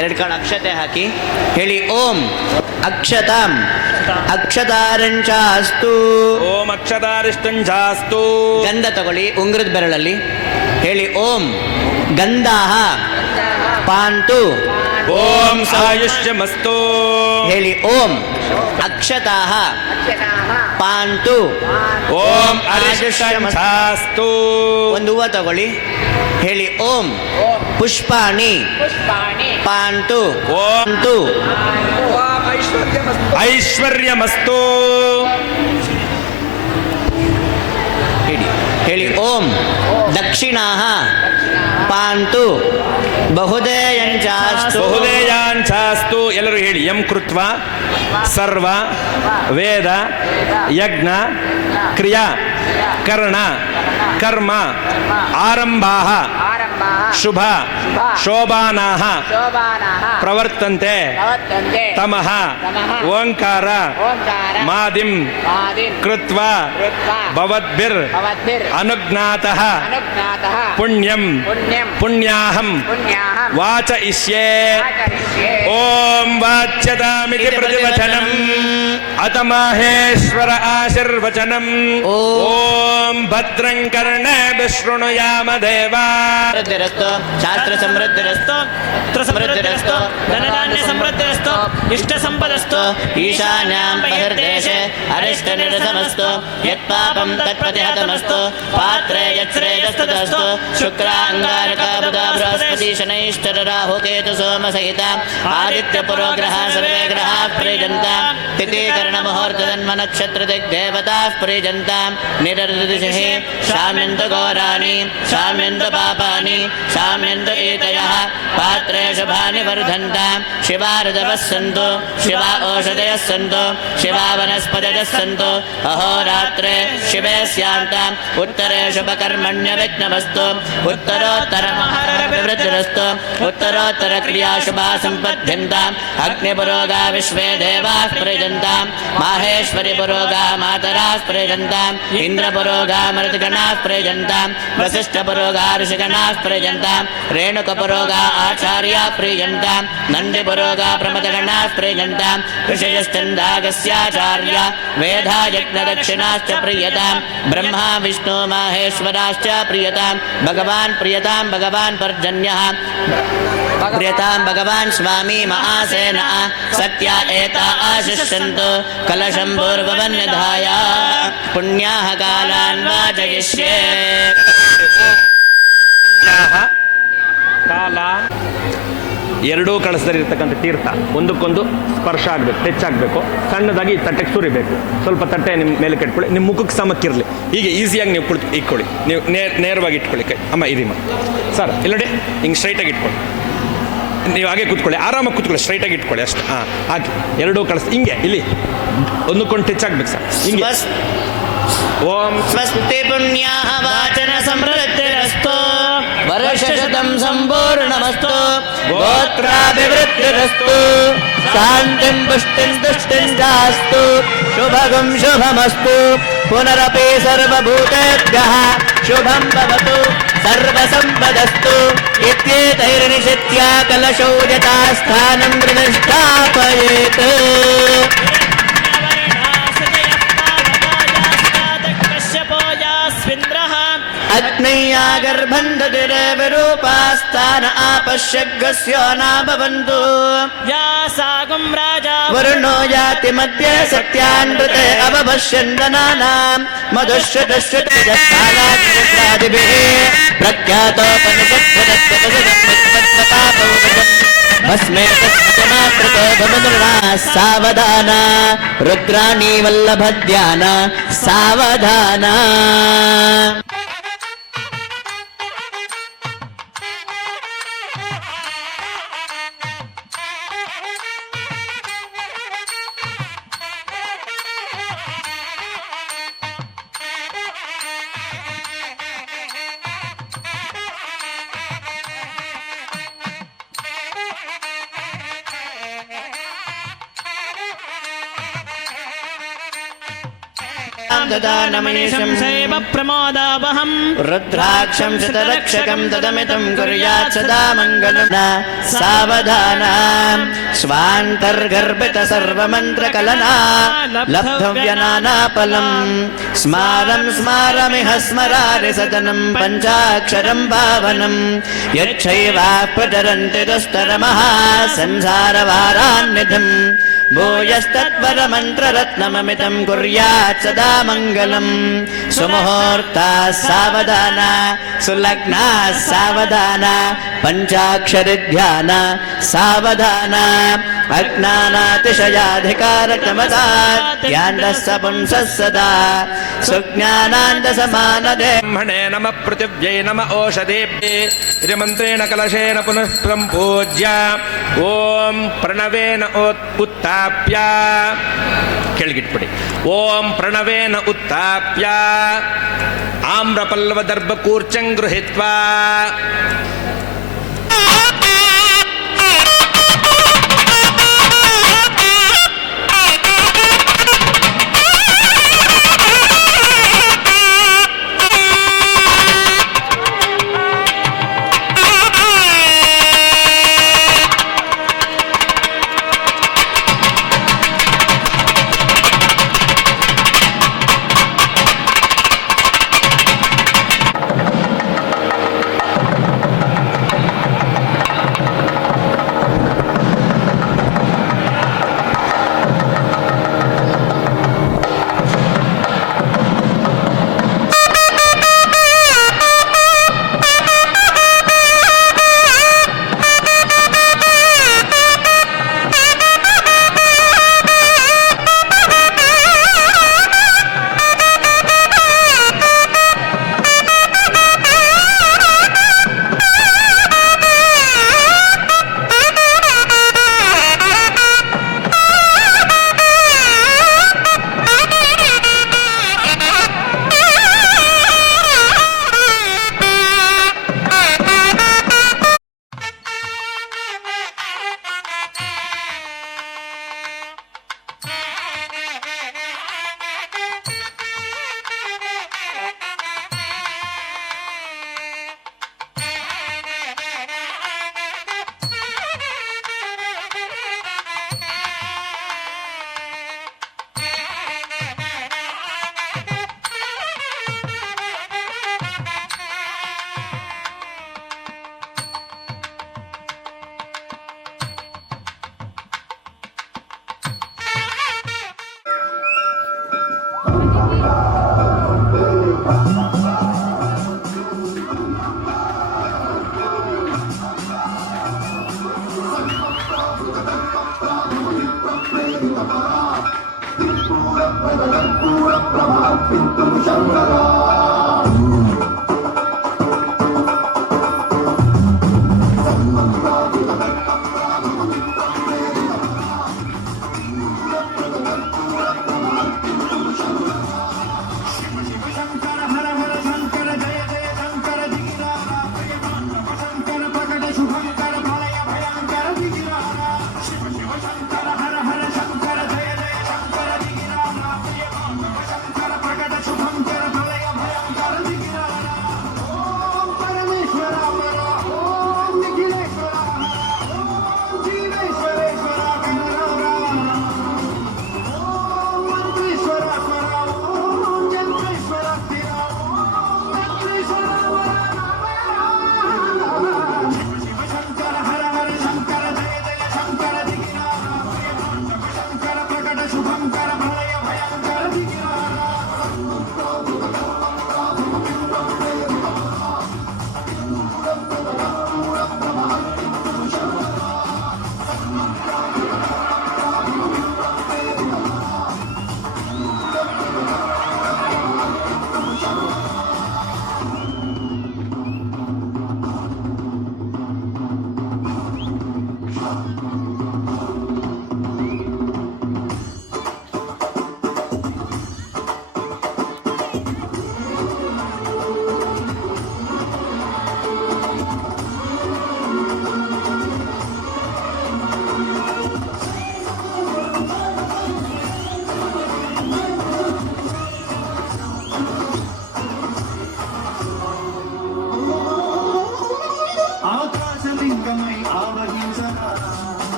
ಎರಡು ಕಾಳು ಅಕ್ಷತೆ ಹಾಕಿ ಹೇಳಿ. ಓಂ ಅಕ್ಷತಾಂ ಅಕ್ಷತಾರಂಚಾಸ್ತು. ಓಂ ಅಕ್ಷತಾರಿಷ್ಟಂಚಾಸ್ತು. ಗಂಧ ತಗೊಳ್ಳಿ ಉಂಗುರದ ಬೆರಳಲ್ಲಿ ಹೇಳಿ. ಓಂ ಗಂಧಾಹ ಪಾಂತು. ಓಂ ಆಯುಷ್ಯಮಸ್ತು ಹೇಳಿ. ಓಂ ಅಕ್ಷತಾಹ ಪಾಂತು. ಓಂ ಅರಿಷ್ಟಂಚಾಸ್ತು. ಒಂದು ಹೂವು ತಗೊಳ್ಳಿ ಹೇಳಿ. ಓಂ ಪುಷ್ಪಾಣಿ ಪಾಂತು. ಓಂ ಐಶ್ವರ್ಯಮಸ್ತು ಹೇಳಿ. ಓಂ ದಕ್ಷಿಣಾಹ ಪಾಂತು ಬಹುದೇಯಾಂಚಾಸ್ತು. ಬಹುದೇಯಾಂಚಾಸ್ತು. ಎಲ್ಲರೂ ಹೇಳಿ. ಯಂ ಕೃತ್ವ ಸರ್ವ ವೇದ ಯಜ್ಞ ಕ್ರಿಯಾ ಕರ್ಣ ಕರ್ಮ ಆರಂಭಾಃ ಶುಭ ಶೋಭಾನಾಃ ಪ್ರವರ್ತಂತೆ ತಮಃ ಓಂಕಾರ ಮಾದಿಂ ಕೃತ್ವ ಭವದ್ಭಿರ್ ಅನುಜ್ಞಾತಃ ಪುಣ್ಯಂ ಪುಣ್ಯಾಹಂ ವಾಚ ಇಷ್ಯೇ. ಓಂ ವಾಚ್ಯತಾಮಿತಿ ಪ್ರತಿವಚನಂ ಅತ ಮಾಹೇಶ್ವರ ಆಶೀರ್ವಚನಂ. ಓಂ ಭದ್ರಂ ಕರ್ಣೇಭಿಃ ಶೃಣುಯಾಮ ದೇವಾ. ಶಾಸ್ತ್ರ ಸಮೃದ್ಧಿರಸ್ತು ಸಮೃದ್ಧಿರಸ್ತು ಧನಧಾನ್ಯ ಸಮೃದ್ಧಿರಸ್ತು ಇಷ್ಟ ಸಂಪದಸ್ತು ಈಶಾನ್ಯಾಂ ಬಹಿರ್ದೇಶೆ ಅರಿಷ್ಟ ನಿರಸಮಸ್ತು ಯತ್ಪಾಪಂ ತತ್ಪ್ರತಿಹತಮಸ್ತು ಪಾತ್ರೆ ಯತ್ಶ್ರೇಯಸ್ತದಸ್ತು ಶುಕ್ರ ಅಂಗಾರಕ ಬುಧ ಬೃಹಸ್ಪತಿ ಶನೈಶ್ಚರ ರಾಹು ಕೇತು ಸೋಮ ಸಹಿತ ಆದಿತ್ಯ ಪುರೋಗ್ರಹ ಸರ್ವೇ ಗ್ರಹಾಃ ಪ್ರೇಜಂತಾಂ ತಿಥಿಕರಣ ಮುಹೂರ್ತ ಜನ್ಮ ನಕ್ಷತ್ರ ದಿಗ್ದೇವತಾಃ ಪ್ರೇಜಂತಾಂ ನಿರರ್ದಿಶಃ ಶಾಮ್ಯಂತ ಘೋರಾಣಿ ಶಾಮ್ಯಂತ ಪಾಪಾನಿ ಶಾಮ್ಯಂತ ಏತಯಃ ಪಾತ್ರೆ ಶುಭಾನಿ ವರ್ಧಂತಾಂ ಶಿವಾರ್ಧವಃ ಸಂತು ಶಿವಾ ಓಷಧಯಃ ಸಂತು ಶಿವಾ ವನಸ್ಪತಯಃ ಸಂತು ಅಹೋರಾತ್ರೆ ಶಿವೇ ಸ್ಯಾಂತಾಂ ಉತ್ತರೇ ಶುಭಕರ್ಮಣ್ಯ ವಿಘ್ನಮಸ್ತು ಉತ್ತರೋತ್ತರ ಮಹಾರಭಿವೃದ್ಧಿರಸ್ತು ಉತ್ತರೋತ್ತರ ಕ್ರಿಯಾ ಶುಭಾ ಸಂಪದ್ಯಂತಾಂ ಅಗ್ನಿಪುರೋಗಾ ವಿಶ್ವೇ ದೇವಾಃ ಪ್ರೇಜಂತಾಂ ಮಾಹೇಶ್ವರಿ ಪುರೋಗಾ ಮಾತರಾಃ ಪ್ರೇಜಂತಾಂ ಇಂದ್ರಪುರೋಗಾ ಮರುದ್ಗಣಾಃ ಪ್ರೇಜಂತಾಂ ವಸಿಷ್ಠ ಪುರೋಗಾ ಋಷಿಗಣಾಃ ಪ್ರೇಜಂತಾಂ ರೇಣುಕ ಪುರೋಗಾ ಆಚಾರ್ಯ ಪ್ರೇಜಂತಾಂ ನಂದಿ ಪುರೋಗಾ ಪ್ರಮದಗಣಾಃ ಪ್ರೇಜಂತಾಂ ಋಷಯಶ್ಚಂದಾಗಸ್ಯಾಚಾರ್ಯ ವೇದಾ ಯಜ್ಞ ದಕ್ಷಿಣಾಶ್ಚ ಪ್ರಿಯತಾಂ ಬ್ರಹ್ಮ ವಿಷ್ಣು ಮಹೇಶ್ವರಾಶ್ಚ ಪ್ರಿಯತಾಂ ಭಗವಾನ್ ಪ್ರಿಯತಾಂ ಭಗವಾನ್ ಪರ್ಜನ್ಯಃ ಪ್ರಿಯತಾಂ ಭಗವಾನ್ ಸ್ವಾಮಿ ಮಹಾಸೇನ ಸತ್ಯ ಏತಾ ಆಶಿಷ್ಯಂತು ಕಲಶಂ ಪೂರ್ವವನ್ಯಧಾಯ ಪುಣ್ಯಾಹ ಕಾಲಾನ್ ವಾಚಯಿಷ್ಯೆ. ಕಾಲ ಎರಡೂ ಕಳಸದಲ್ಲಿರ್ತಕ್ಕಂಥ ತೀರ್ಥ ಒಂದಕ್ಕೊಂದು ಸ್ಪರ್ಶ ಆಗಬೇಕು, ಟಚ್ ಆಗಬೇಕು. ಸಣ್ಣದಾಗಿ ತಟ್ಟೆಗೆ ಸುರಿಬೇಕು. ಸ್ವಲ್ಪ ತಟ್ಟೆ ನಿಮ್ಮ ಮೇಲೆ ಕೆಟ್ಕೊಳ್ಳಿ, ನಿಮ್ಮ ಮುಖಕ್ಕೆ ಸಮಕ್ಕಿರಲಿ. ಹೀಗೆ ಈಸಿಯಾಗಿ ನೀವು ಇಟ್ಕೊಳ್ಳಿ. ನೀವು ನೇರವಾಗಿ ಇಟ್ಕೊಳ್ಳಿ ಕೈ. ಅಮ್ಮ ಇದೀಮ್ಮ ಸರ್ ಇಲ್ಲ ನೋಡಿ, ಹಿಂಗೆ ಸ್ಟ್ರೈಟಾಗಿ ಇಟ್ಕೊಳ್ಳಿ. ನೀವು ಹಾಗೆ ಕೂತ್ಕೊಳ್ಳಿ, ಆರಾಮಾಗಿ ಕೂತ್ಕೊಳ್ಳಿ, ಸ್ಟ್ರೈಟಾಗಿ ಇಟ್ಕೊಳ್ಳಿ ಅಷ್ಟೇ. ಹಾಗೆ ಎರಡೂ ಕಳಿಸ್ ಹಿಂಗೆ ಇಲ್ಲಿ ಒಂದಕ್ಕೊಂದು ಟಚ್ ಆಗ್ಬೇಕು ಸರ್. ಹಿಂಗೆ ಓಂ ಸ್ವಸ್ತಿ ಪುಣ್ಯಾಹ ವಾಚನ ಸಮೃದ್ಧಿರಸ್ತು ವರ್ಷಶತಂ ಸಂಪೂರ್ಣಮಸ್ತು ಗೋತ್ರಾಭಿವೃದ್ಧಿರಸ್ತು ಶಾಂತಿಂ ಪುಷ್ಟಿಂ ತುಷ್ಟಿಂ ಚಾಸ್ತು ಶುಭಗಂ ಶುಭಮಸ್ತು ಪುನರಪಿ ಸರ್ವಭೂತೇಭ್ಯಃ ಶುಭಂ ಭವತು ಸರ್ವಸಂಪದಸ್ತು ಇತ್ಯೇತೈರ್ನಿಷಿತ್ಯ ಕಲಶೌ ಯಥಾಸ್ಥಾನಂ ಪ್ರತಿಷ್ಠಾಪಯೇತ್. ಅಗ್ನಯ್ಯಾ ಗರ್ಭಂಧತಿರೆ ವಿರೂಪಾಸ್ಥಾನ ಆಪಶ್ಯಗ್ಗಸ್ಯೋ ನ ಭವಂತು ಯಾ ಸಾಗುಂ ರಾಜಾ ವರುಣೋ ಯಾತಿ ಮಧ್ಯೆ ಸತ್ಯಾನೃತೆ ಅವಭಶ್ಯಂದನಾನಾಂ ಮಧುಶ್ರುತಶ್ರುತೆ ಜತ್ತಾಲಾದಿಭಿಃ ಪ್ರಖ್ಯಾತೋಪನಿಷತ್ಪದತ್ಪದಸದತ್ಪದಪಾಪೌರಜಂ ಭಸ್ಮೇ ತಸ್ಮತಮಾಕೃತೋ ಭವನೃಣಾಃ ಸಾವಧಾನ ರುದ್ರಾಣಿ ವಲ್ಲಭಧ್ಯಾನ ಸಾವಧಾನ. ददानमनिशं सैव प्रमोदावहम् रुद्राक्षं शतरक्षकं तदमितं कुर्यात् सदा मङ्गलं सावधाना स्वान्तर्गर्भित सर्वमन्त्रकलना लब्धव्यनानाफलं स्मारं स्मारमिह स्मरारि सदनं पञ्चाक्षरं पावनं यच्छैवाप्रचरन्ति दुस्तरमः संसारवारान्निधिम् भूयस्तत्परमन्त्ररत्नममितं कुर्यात् सदा मङ्गलम् सुमुहूर्ताः सावधाना सुलग्नाः सावधाना पञ्चाक्षरिध्यान सावधाना अज्ञानातिशयाधिकारतमदात्यान्दस्य पुंसः सदा सुज्ञानान्दसमानदे ब्रह्मणे नमः पृथिव्यै नमः ओषधेभ्ये यजमन्त्रेण कलशेन पुनः सम्पूज्य ओम प्रणवेन उत्थाप्य ಕೆಳಗಿಟ್ಬಿಡಿ. ಓಂ ಪ್ರಣವೇನ ಉತ್ಥಾಪ್ಯ ಆಮ್ರಪಲ್ಲವ ದರ್ಭಕೂರ್ಚಂ ಗೃಹೀತ್ವಾ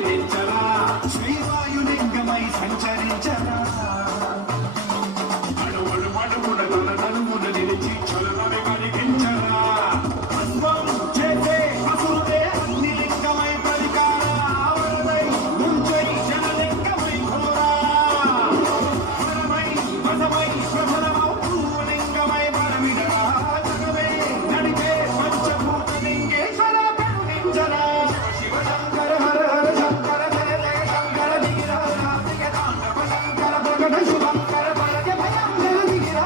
కదిలించరా శ్రీవాయులింగమై సంచరించరా అడుగుడు అడుగున తన నడుమున నిలిచి చలనమే కలిగించరా అస్వం చేసే అసురుడే అగ్నిలింగమై పలికారా వరదై ముంచై జనలింగమై ఘోరా వరమై వసమై ప్రబలమౌ లింగమై బలమిడరా జగమే నడిచే పంచభూత లింగేశ్వర కరుణించరా శివ శంకర హర హర శంకర జయ జయ శంకర దిగిరా ప్రియ తాండవ శంకర ప్రకట శుభంకర పరగ భయంకర దిగిరా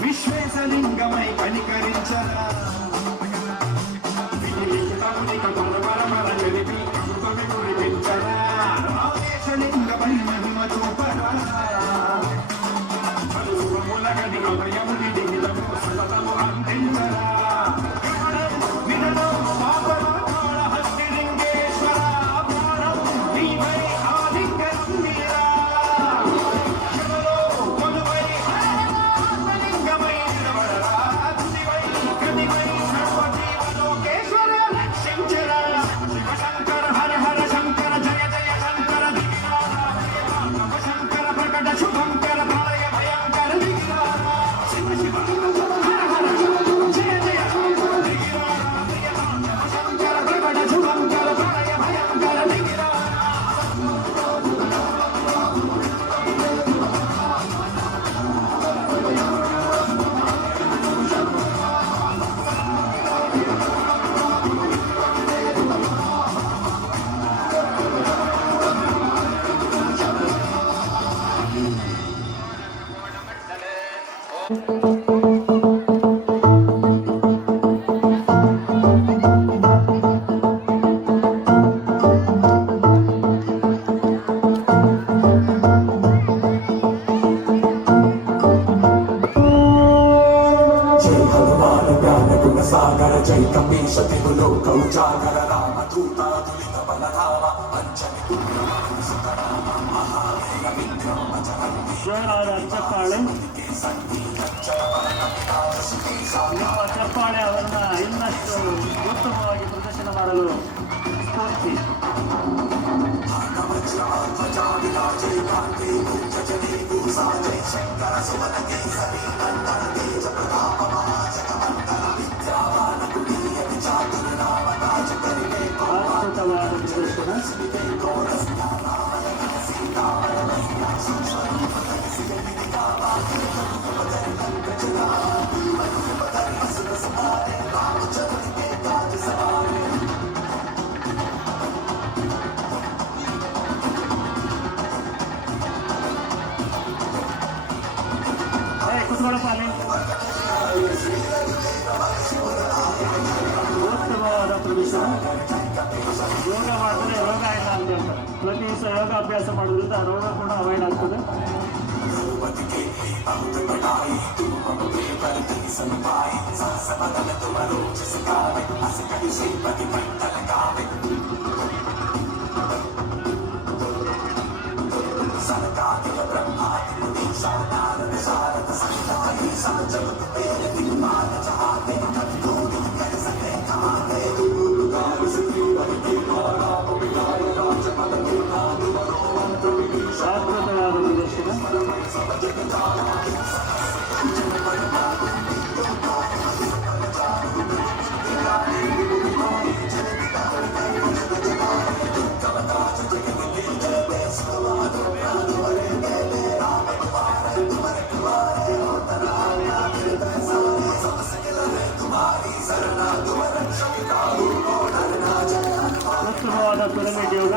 విశ్వేశలింగమై కనికరించరా విలిఖితమునిక పరపరమర జరిపి అమృతమి కురిపించరా రామేశలింగమై మహిమ చూపరా శుభములగని హృదయముని దిగితము సతతము అందించరా వినడం పాపరాకాళ హస్తిలింగేశ్వర ప్రాణం నీవై ఆదింగం మీరా శివలో కొలువై లింగమై నిలబడరా శివై కదివై సర్వజీవలోకేశ్వర రక్షించరా శివ శంకర హర హర శంకర జయ జయ శంకర దిగిరా తాండవ శంకర ప్రకట శుభంకర ప్రళయ భయంకర దిగిరా శివ శివ హర హర జయ జయ దిగిరా ప్రియ తాండవ శంకర ప్రకట శుభంకర ప్రళయ భయంకర దిగిరా जय हनुमान ज्ञान गुण सागर जय कपीश तिहु लोक उजागर राम दूता तुलित बलधाम अंजनी ಜೋರಾದ ಚಪ್ಪಾಳೆ ನಿಮ್ಮ ಚಪ್ಪಾಳೆ ಅವರನ್ನ ಇನ್ನಷ್ಟು ಉತ್ತಮವಾಗಿ ಪ್ರದರ್ಶನ ಮಾಡಲು ಸ್ಫೂರ್ತಿ. ಅದ್ಭುತವಾದ ಪ್ರದರ್ಶನ. ಕುತ್ಕೊಳ್ಳಪ್ಪ ಅಲ್ಲಿ. ಉತ್ತಮವಾದ ಪ್ರದರ್ಶನ. ಯೋಗ ಮಾಡಿದ್ರೆ ರೋಗ ಇಲ್ಲ ಅಂತ ಹೇಳ್ತಾರೆ. ಪ್ರತಿ ದಿವಸ ಯೋಗಾಭ್ಯಾಸ ಮಾಡೋದ್ರಿಂದ ರೋಗ ಕೂಡ ಅವಾಯ್ಡ್ ಆಗ್ತದೆ. ಅದ್ಭುತವಾದ ಪ್ರದರ್ಶನ. ಉತ್ತಮವಾದ ಪಿರಮಿಡ್ ಯೋಗ.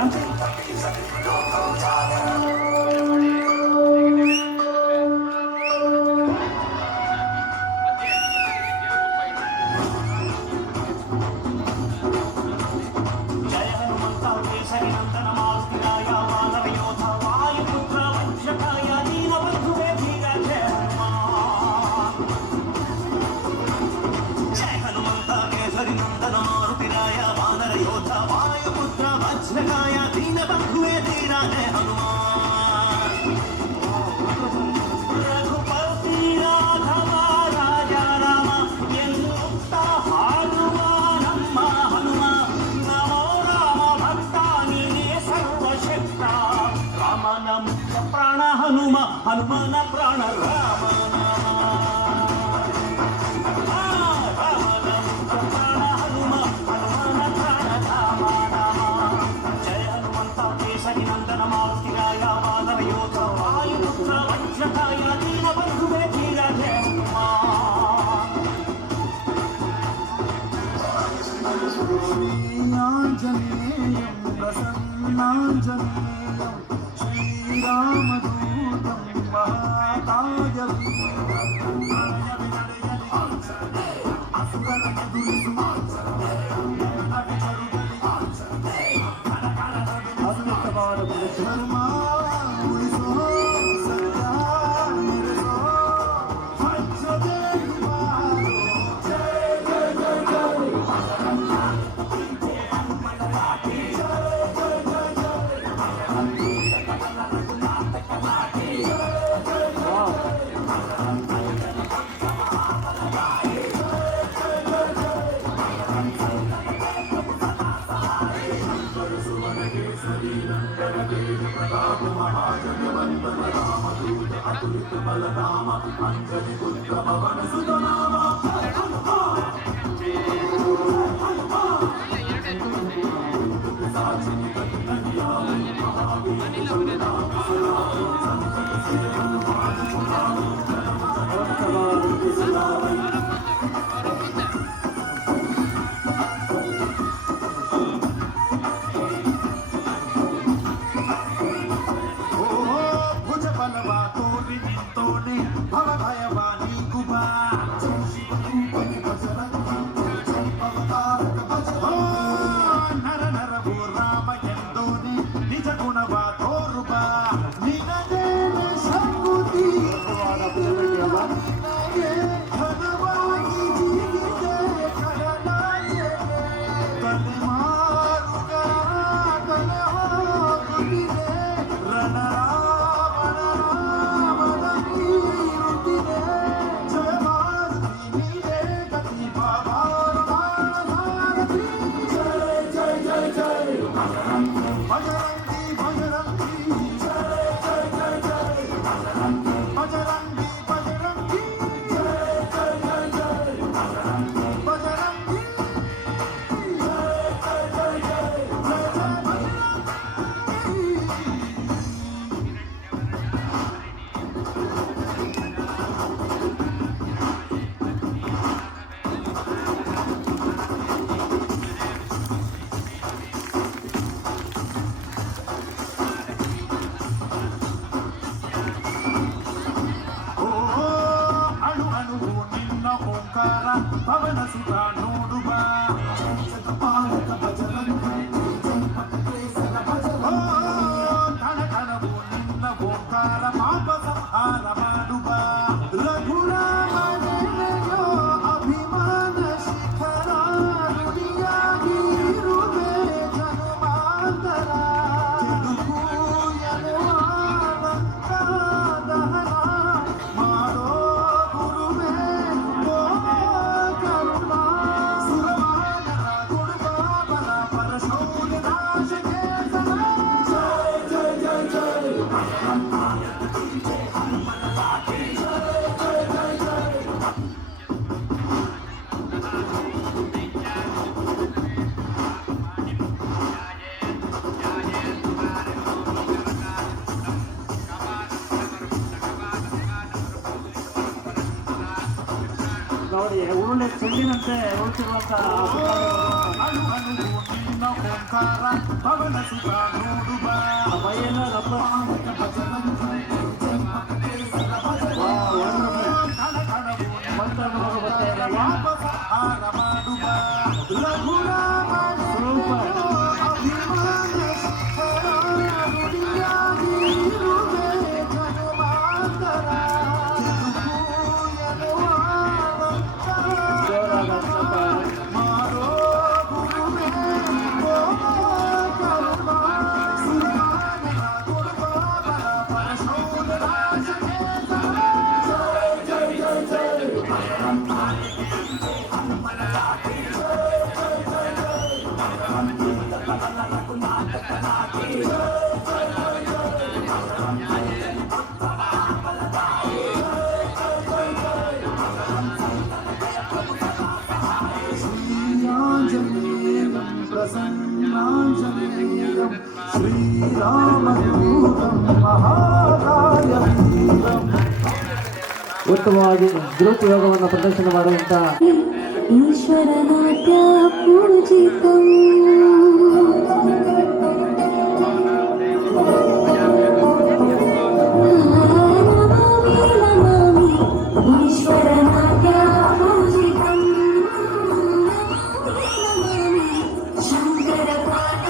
है हनुमान रघुपति राघव राजा राम ಎನ್ನುತ್ತಾ ಹಾಡುವ ನಮ್ಮ ಹನುಮ ನಮೋ ರಾಮ ಭಕ್ತ ನೀನೇ ಸರ್ವಶಕ್ತ ರಾಮನ ಮುಖ್ಯ ಪ್ರಾಣ ಹನುಮ ಹನುಮನ ಪ್ರಾಣ ರಾಮ ನಂದನ ಮಾರುತಿರಾಯ ವಾನರ ಯೋಧ ವಾಯುಪುತ್ರ ವಜ್ರಕಾಯ ದೀನ ಬಂಧುವೆ ಧೀರಧೇ ಶ್ರೀಯಾಜನೇಯಂ ಪ್ರಸನ್ನಾಂಜನೇಯಂ ಶ್ರೀರಾಮದೂತಂ ಮಹಾಕಾಯ ಅಸುರನ ಎದುರಿಸು ಧರ್ಮ ಉಳಿಸೋ ಸತ್ಯ ಮೆರೆಸೋ ವಜ್ರದೇವಿ ಮಾರು ಜಯ ಜಯ ಜಯ ಭುಜ ಬಲವ ತೋರಿ ನಿಂತೋನೆ ಭವ ಭಯವ ನೀಗುಬಾ ನರ ನರವು ರಾಮ ಎಂದೋನೆ ನಿಜ ಗುಣವ ತೋರುಬಾ ನಿನಗೆ ಶಕ್ತಿ ಘನವಾಗಿ ಜೀವಿಗೆ ಕರನಾಯೆ ತಲೆ ಮಾರುಗ ತಲೆ ಹೋಗುತ್ತಿದೆ ರಣರಾಮನ ರಾಮನ ಕೀರುತ್ತಿದೆ ಜಯ ಮಾರುತಿ ನೀನೇ ಗತಿ ಭಾರತಿ ಜಯ ಜಯ ಜಯ ಜಯ ಬಜರಂಗಿ ಬಜರಂಗಿ ಜಯ ಜಯ ಜಯ ಜಯ ಬಜರಂಗಿ ಬಜರಂಗಿ ಜಯ ಜಯ ಜಯ ಜಯ ಬಜರಂಗಿ ಜಯ ಜಯ ಜಯ ಜಯ ಜಯ ಅಣು ಅಣುವು ನಿನ್ನ ಓಂಕಾರ ಪವನ ಸುತ ನೋಡುವ ಕಣ ಕಣವು ನಿನ್ನ ಓಂಕಾರ ಪಾಪ ಸಂಹಾರ ಮಾಡುವ ರಘುರಾಮನೆಯೋ ಅಭಿಮಾನ ಶಿಖರ ನುಡಿಯಾಗಿರುವೆ ಜನುಮಾಂತರ ಮಾಡೋ ಗುರುವೇ ಕರುಣ ಸುರವಾನರ ಗುರುಬಾಬನ ಪರಶೌರ್ಯ ನಾಶಕ್ಕೆ ಜಯ ಜಯ ಜಯ ಜಯ ನೋಡಿ ಉರುಳೆ ಚೆಂಡಿನಂತೆ ಉರುಳುತ್ತಿರುವಂತಹ ಅಣು ಅಣುವು ನಿನ್ನ ಓಂಕಾರ ಪವನ ಸುತ ನೋಡುವ ಭಯನ ರಬ್ಬ ಕಣ ಕಣವು ಪಾಪ ಸಂಹಾರ ಮಾಡುವ ರಘುರಾಮನ ಅಭಿಮಾನ ಶಿಖರ ನುಡಿಯಾಗಿರುವೆ ಜನುಮಾಂತರ ಮಾಡೋ ಗುರುವೇ ಕರುಣ ಸುರವಾನರ ಉತ್ತಮವಾಗಿ ಗ್ರೂಪ್ ಯೋಗವನ್ನು ಪ್ರದರ್ಶನ ಮಾಡುವಂತ ಈಶ್ವರನಾಟ್ಯ ಪೂಜಿತಂ ಈಶ್ವರನಾಟ್ಯ ಪೂಜಿತಂ ಶಂಕರ ಪಾಠ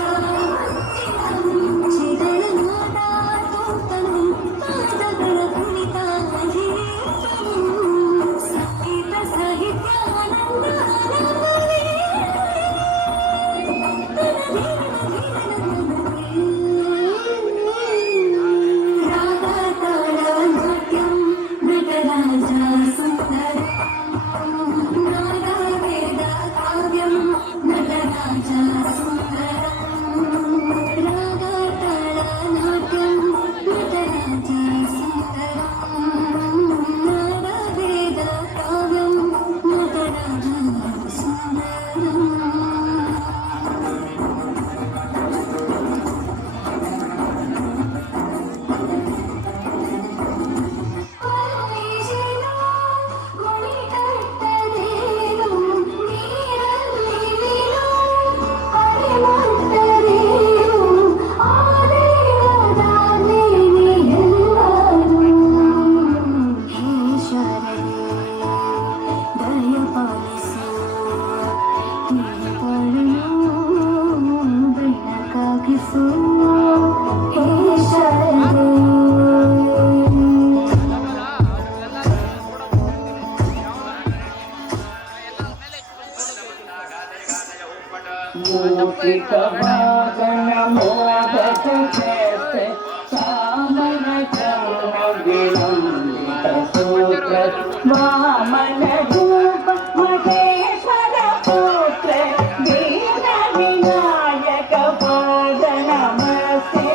ವಾಮನ ರೂಪ ಮಹೇಶ್ವರ ಪುತ್ರ ದೀನ ವಿನಾಯಕ ಪಾದ ನಮಸ್ತೆ ಮೂರ್ತಿಕ ವಾಸನ ಮೋದಕ ಕರ್ತೆ ಕಾಮನ ಕರುಣ ವಿನಂದಿತ ಪುತ್ರ ವಾಮನ ರೂಪ ಮಹೇಶ್ವರ ಪುತ್ರ ದೀನ ವಿನಾಯಕ ಪಾದ ನಮಸ್ತೆ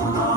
Hallelujah.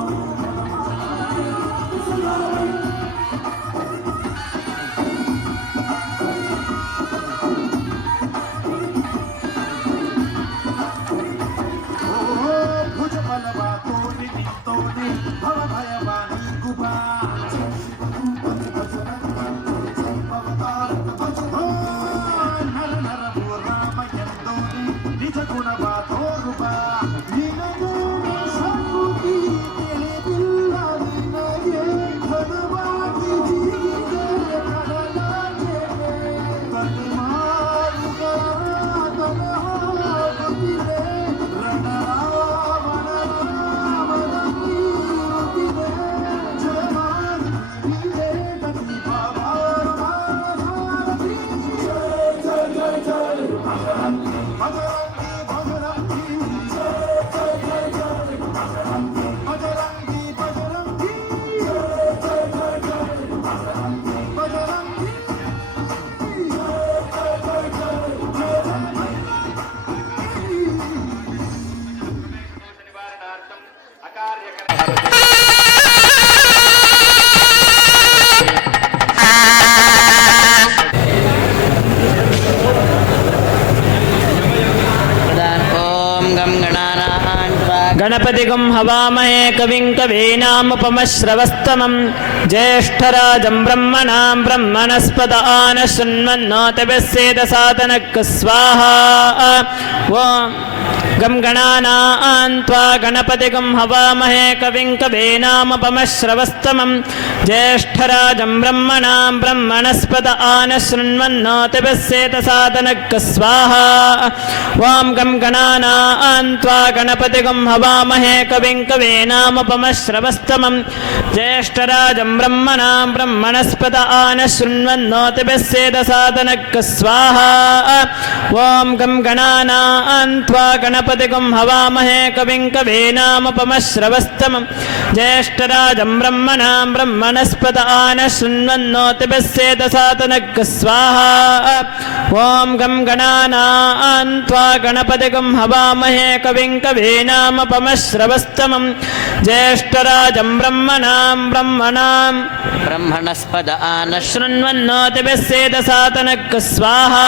गणपतिगुं हवामहे कविं कवीनामुपमश्रवस्तमं ज्येष्ठराजं ब्रह्मणां ब्रह्मणस्पद आनशृण्वन्नोतिभिस्सेदसादनः स्वाहा ॐ गं गणानां त्वा गणपतिगुं हवामहे कविं कवीनामुपमश्रवस्तमं ज्येष्ठराजं ब्रह्मणां ब्रह्मणस्पद आनशृण्वन्नोतिभिस्सेदसादनः स्वाहा ॐ गं गणानां त्वा गणपतिगुं हवामहे कविं कवीनामुपमश्रवस्तमं ज्येष्ठराजं ब्रह्मणां ब्रह्मणस्पद आनशृण्वन्नोतिभिस्सेदसादनः स्वाहा ॐ गं गणानां त्वा गणपतिगुं हवामहे कविं कवीनामुपमश्रवस्तमं ज्येष्ठराजं ब्रह्मणां ब्रह्मणस्पद आनशृण्वन्नोतिभिस्सेदसादनः स्वाहा ॐ गं गणानां त्वा गणपतिगुं हवामहे कविं कवीनामुपमश्रवस्तमं ज्येष्ठराजं ब्रह्मणां ब्रह्मणस्पद आनशृण्वन्नोतिभिस्सेदसादनः स्वाहा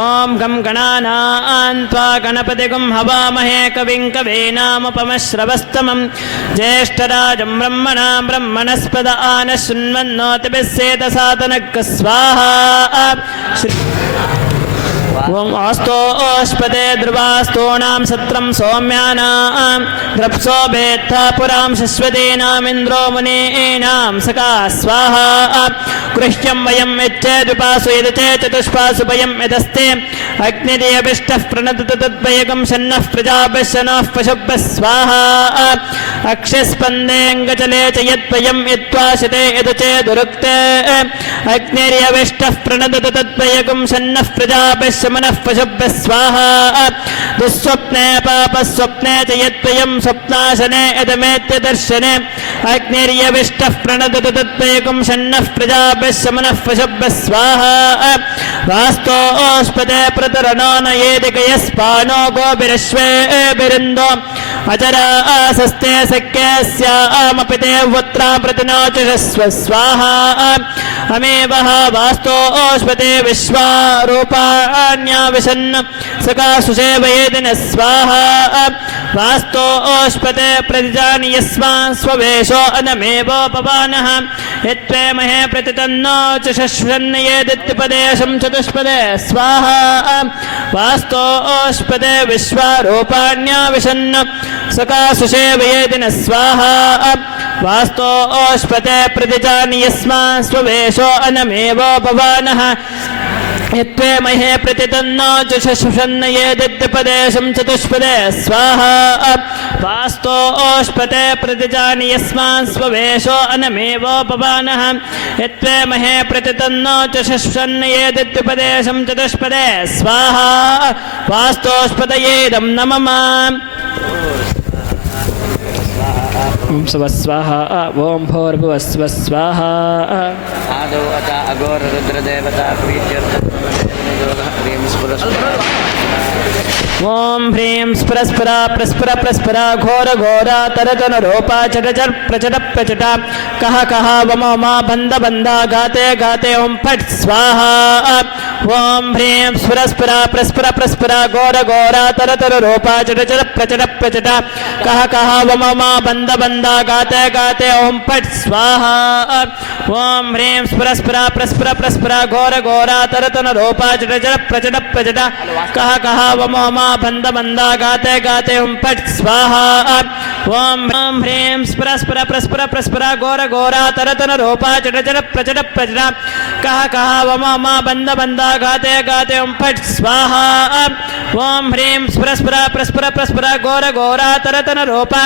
ॐ गं गणानां त्वा गणपतिगुं हवामहे कविं कवीनामुपमश्रवस्तमं ज्येष्ठराजं ब्रह्मणां ब्रह्मणस्पद आनशृण्वन्नोतिभिस्सेदसादनः स्वाहा ॐ आस्तोष्पदे ध्रुवास्तूणां सत्रं सौम्यानां द्रप्सो भेत्था पुरां शश्वतीनामिन्द्रो मुनीनां सका स्वाहा गृह्यं वयं यच्चेदुपासु यदचे चतुष्पासु वयं यदस्ते अग्निर्यभिष्टः प्रणतत तद्वयगं शन्नः प्रजापश्यनः पशुभ्यः स्वाहा अक्षस्पन्देऽङ्गचले च यद्वयं यद्वाशिते यदचेदुरुक्ते अग्निर्यभिष्टः प्रणतत तद्वयगं शन्नः प्रजापश्य मनः पशुभ्यः स्वाहा दुःस्वप्ने पापस्वप्ने च यद्वयं स्वप्नाशने यदमेत्य दर्शने अग्निर्यविष्टः प्रणतत तद्वयगं शन्नः प्रजापश्य मनः पशुभ्यः स्वाहा वास्तोष्पदे प्रतरणो न येदिकयस्पानो गोभिरश्वेभिरिन्दो अचरासस्ते सख्यस्यामपि ते वुत्रा प्रतिनोचुषस्व स्वाहा अमेवः वास्तोष्पदे विश्वारूपाण्याविशन् सकाशुषेवयेदिन स्वाहा वास्तोष्पदे प्रतिजानि यस्मान् स्ववेशो अनमेवोपवानः यत्त्वे महे प्रतितन्नो च शश्वन्नयेदित्युपदेशं चतुष्पदे स्वाहा वास्तोष्पदे विश्वारूपाण्याविशन् सकाशुषेवयेदिन स्वाहा वास्तोष्पदे प्रतिजानि यस्मान् स्ववेशो अनमेवोपवानः यत्त्वे महे प्रतितन्नो च शश्वन्नयेदित्युपदेशं चतुष्पदे स्वाहा वास्तोष्पदे प्रतिजानि यस्मान् स्ववेशो अनमेवोपवानः यत्त्वे महे प्रतितन्नो च शश्वन्नयेदित्युपदेशं चतुष्पदे स्वाहा वास्तोष्पदयेदं नमः ॐ स्वस्वाहा ॐ भूर्भुवस्व स्वाहा आदौ अत अघोररुद्रदेवता प्रीत्यर्थं ॐ ह्रीं स्परस्परा प्रस्पर प्रस्परा घोर घोरा तरतन रूपा चटचर प्रचट प्रचट कह कह वम मा बंद बंदा गाते गाते ओं फट स्वाहा ॐ ह्रीं स्परस्परा प्रस्पर प्रस्परा घोर घोरा तरतर रूपा चटचर प्रचट प्रचट कह कह वम मा बंद बंदा गाते गाते ओं फट स्वाहा ॐ ह्रीं स्परस्परा प्रस्पर प्रस्परा घोर घोरा तरतन रूपा चटचर प्रचट प्रचट कह कह वम मा बंद बंदा गाते गाते ओं फट स्वाहा ॐ ह्रीं स्परस्पर प्रस्पर प्रस्परा घोर घोरा तरतन रूपा चटचर प्रचट प्रचट कह कह वम मा बंद बंदा गाते गाते ओं फट स्वाहा ॐ ह्रीं स्परस्परा प्रस्पर प्रस्परा घोर घोरा तरतन रूपा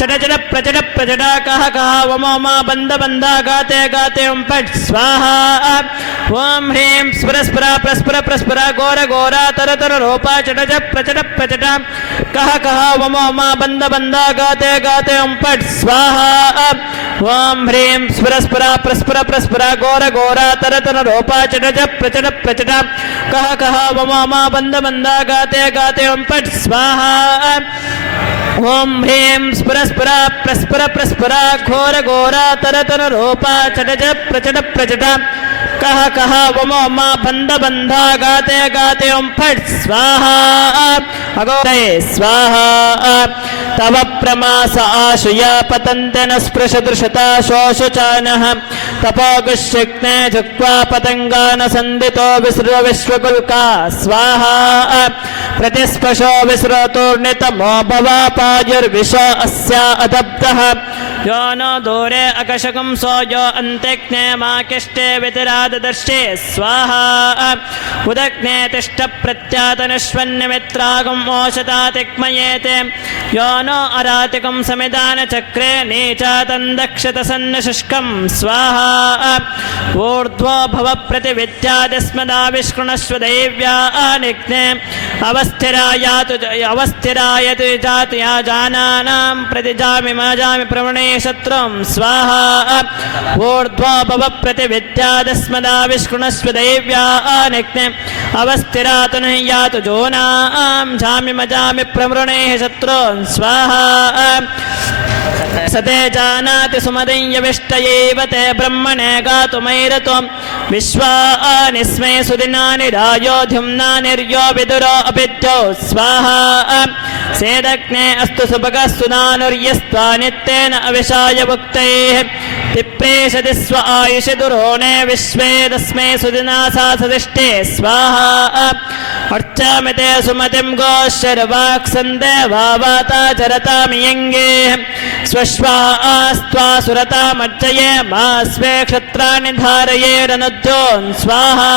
चटचर प्रचट प्रचट कह कह वम मा बंद बंदा गाते गाते ओं फट स्वाहा ॐ ह्रीं स्परस्परा प्रस्पर प्रस्परा घोर घोरा तरतन रूपा चटचर प्रचट प्रचट कह कह वम मा बंद बंदा गाते गाते ओं फट स्वाहा ॐ ह्रीं स्परस्परा प्रस्पर प्रस्परा घोर घोरा तरतन रूपा चटचर प्रचट प्रचट कह कह वम मा बंद बंदा गाते गाते ओं फट स्वाहा ॐ ह्रीं स्परस्परा प्रस्पर प्रस्परा घोर घोरा तरतन रूपा चटचर प्रचट प्रचट कः कः वमो मा बन्ध बन्धा गाते गाते ओं फट् स्वाहा अगोदये स्वाहा तव प्रमास आशुया पतन्ते न स्पृशदृशता शोषुचानः तपोगुश्चिक्ने झुक्त्वा पतङ्गा न सन्दितो विसृ विश्वकुल्का स्वाहा प्रतिस्पशो विसृतोर्नितमो भवापायुर्विश अस्या अदब्धः यो नो दूरे अकशकं सो यो अन्त्यग्ने माकिष्टे वितिराददर्शे स्वाहा उदग्ने तिष्ठ प्रत्यातनुष्वन्निमित्रागम् ओषतातिक्मयेते यो नो अरातिकं समिदानचक्रे नीचातन्दक्षतसन्नशुष्कं स्वाहा ऊर्ध्वो भव प्रतिविद्यादिस्मदाविष्कृणस्व दैव्या निग्ने अवस्थिरायतु जातु या जानानां प्रतिजामि माजामि प्रवणे शत्रुं स्वाहा ऊर्ध्वो भव प्रतिविद्यादिस्मदाविष्कृणस्व दैव्या निग्ने अवस्थिरातु न यातु जोनां जामि मजामि प्रवृणे शत्रून् स्वाहा सते जानाति सुमदय्यविष्टयैव ते ब्रह्मणे गातुमैरतो विश्वानि स्मे सुदिनानि रायोध्युम्नानिर्यो विदुरो अपिद्यो स्वाहा सेदग्ने अस्तु सुभगः सुनानुर्यस्त्वा नित्येन अविशाय भुक्तैः तिप्रेषति स्व आयुषि दुरोणे विश्वे तस्मै सुदिना सा सदिष्टे स्वाहा अर्चामि ते सुमतिं गोशर्वाक्सन्दे वावाता चरतामियङ्गे स्वश्वास्त्वा सुरतामर्चये मा स्वे क्षत्राणि धारयेरनुद्योन् स्वाहा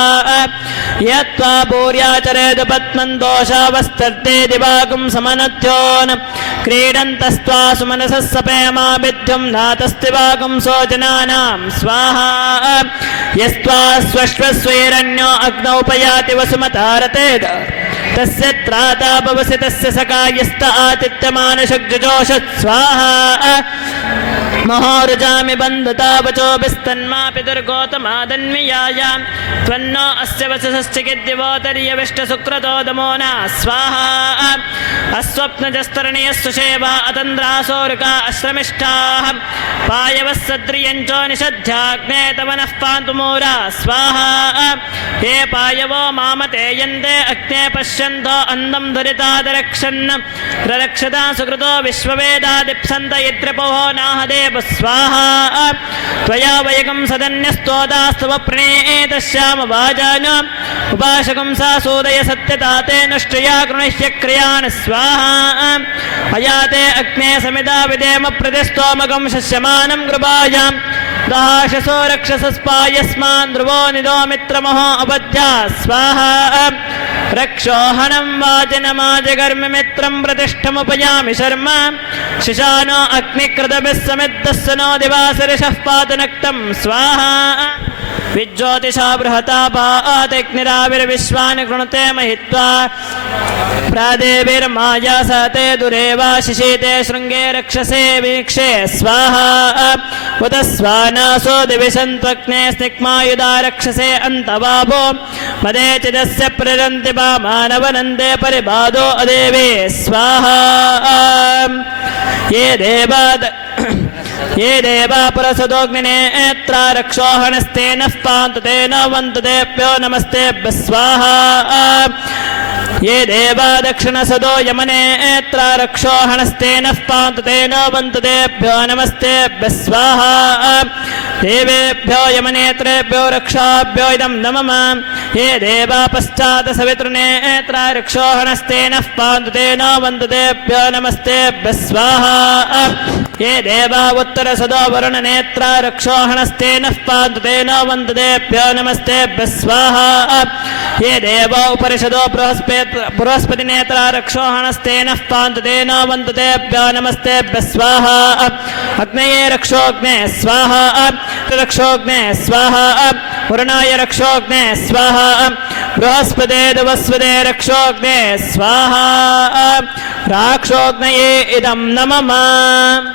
यत्त्वा भूर्याचरेदु पद्मं दोषावस्तर्ते दिवागुं समनुद्योन् क्रीडन्तस्त्वा सुमनसः सपेमा विद्युं नातस्तिवागुं सोजनानां स्वाहा यस्त्वा स्वश्वस्वैरण्यो अग्नौ पयाति वसुमतारते तस्य त्राता भवसि तस्य सकायस्त आतिथ्यमानशुग्जोषत् स्वाहा महोरुजामि बन्धता वचोभिस्तन्मा पितुर्गोतमादन्वियायां त्वन्नो अस्य वससश्चिकिद्दिवोतर्यविष्टसुक्रतो दमो न स्वाहा अस्वप्नजस्तरणीयः सुषेवा अतन्द्रासोरुका अश्रमिष्ठाः पायवः सद्रियञ्चो निषध्याग्ने तव नः पान्तु मूरा स्वाहा हे पायवो मामते यन्ते अग्ने पश्यन्तो अन्नं धरितादरक्षन् ररक्षता सुकृतो विश्ववेदादिप्सन्त यद्रिपोः नाहदेव स्वाहा त्वया वयकं सदन्यस्तोदास्तव प्रणेतश्याम वाजान उपासकं सा सोदय सत्यताते नष्टया कृणह्यक्रियान् स्वाहा अयाते अग्ने समिदा विदेम प्रतिस्तोमकं शस्यमानं कृपायां दाशसो रक्षसस्पायस्मान् ध्रुवो निदो मित्रमहो अवध्या स्वाहा रक्षोहनं वाजिनमाजगर्मिमित्रं प्रतिष्ठमुपयामि शर्म शिशानो अग्निकृतभिः समिद्धस्य नो दिवासरिषः पातनक्तं स्वाहा विज्योतिषा बृहता पातिग्निराविर्विश्वानि कृणुते महित्वा प्रादेवीर्माया सहते दुरेवा शिशीते शृङ्गे रक्षसे वीक्षे स्वाहा उत स्वानासो दिविशन्त्वग्ने स्निग्मायुधा रक्षसे अन्तवाभो मदे चिदस्य प्ररन्ति मानवनन्दे परिबाधो अदेवे स्वाहा ये देवा पुरसदोऽग्निनेत्रा रक्षोहणस्तेनः पान्तु तेन वन्तु तेभ्यो नमस्तेभ्यः स्वाहा ये देवा दक्षिणसदो यमनेत्रा रक्षोहणस्तेनः पान्तु तेन वन्तु तेभ्यो नमस्तेभ्यः स्वाहा देवेभ्यो यमनेत्रेभ्यो रक्षाभ्यो इदं नमः ये देवा पश्चात् सवितृनेत्रा रक्षोहणस्तेनः पान्तु तेन वन्तु तेभ्यो नमस्तेभ्यः स्वाहा ये देवा उत्तरसदो वरुणनेत्रा रक्षोहणस्तेनः पान्तु तेन वन्तु तेभ्यो नमस्तेभ्यः स्वाहा ये देवा उपरिषदो बृहस्पतिनेत्रा रक्षोहणस्तेनः पान्तु तेन वन्तु तेभ्यो नमस्तेभ्यः स्वाहा अग्नये रक्षोऽग्ने स्वाहा रक्षोऽग्ने स्वाहा वरुणाय रक्षोऽग्ने स्वाहा बृहस्पते दिवस्वते रक्षोऽग्ने स्वाहा राक्षोऽग्नये इदं नमः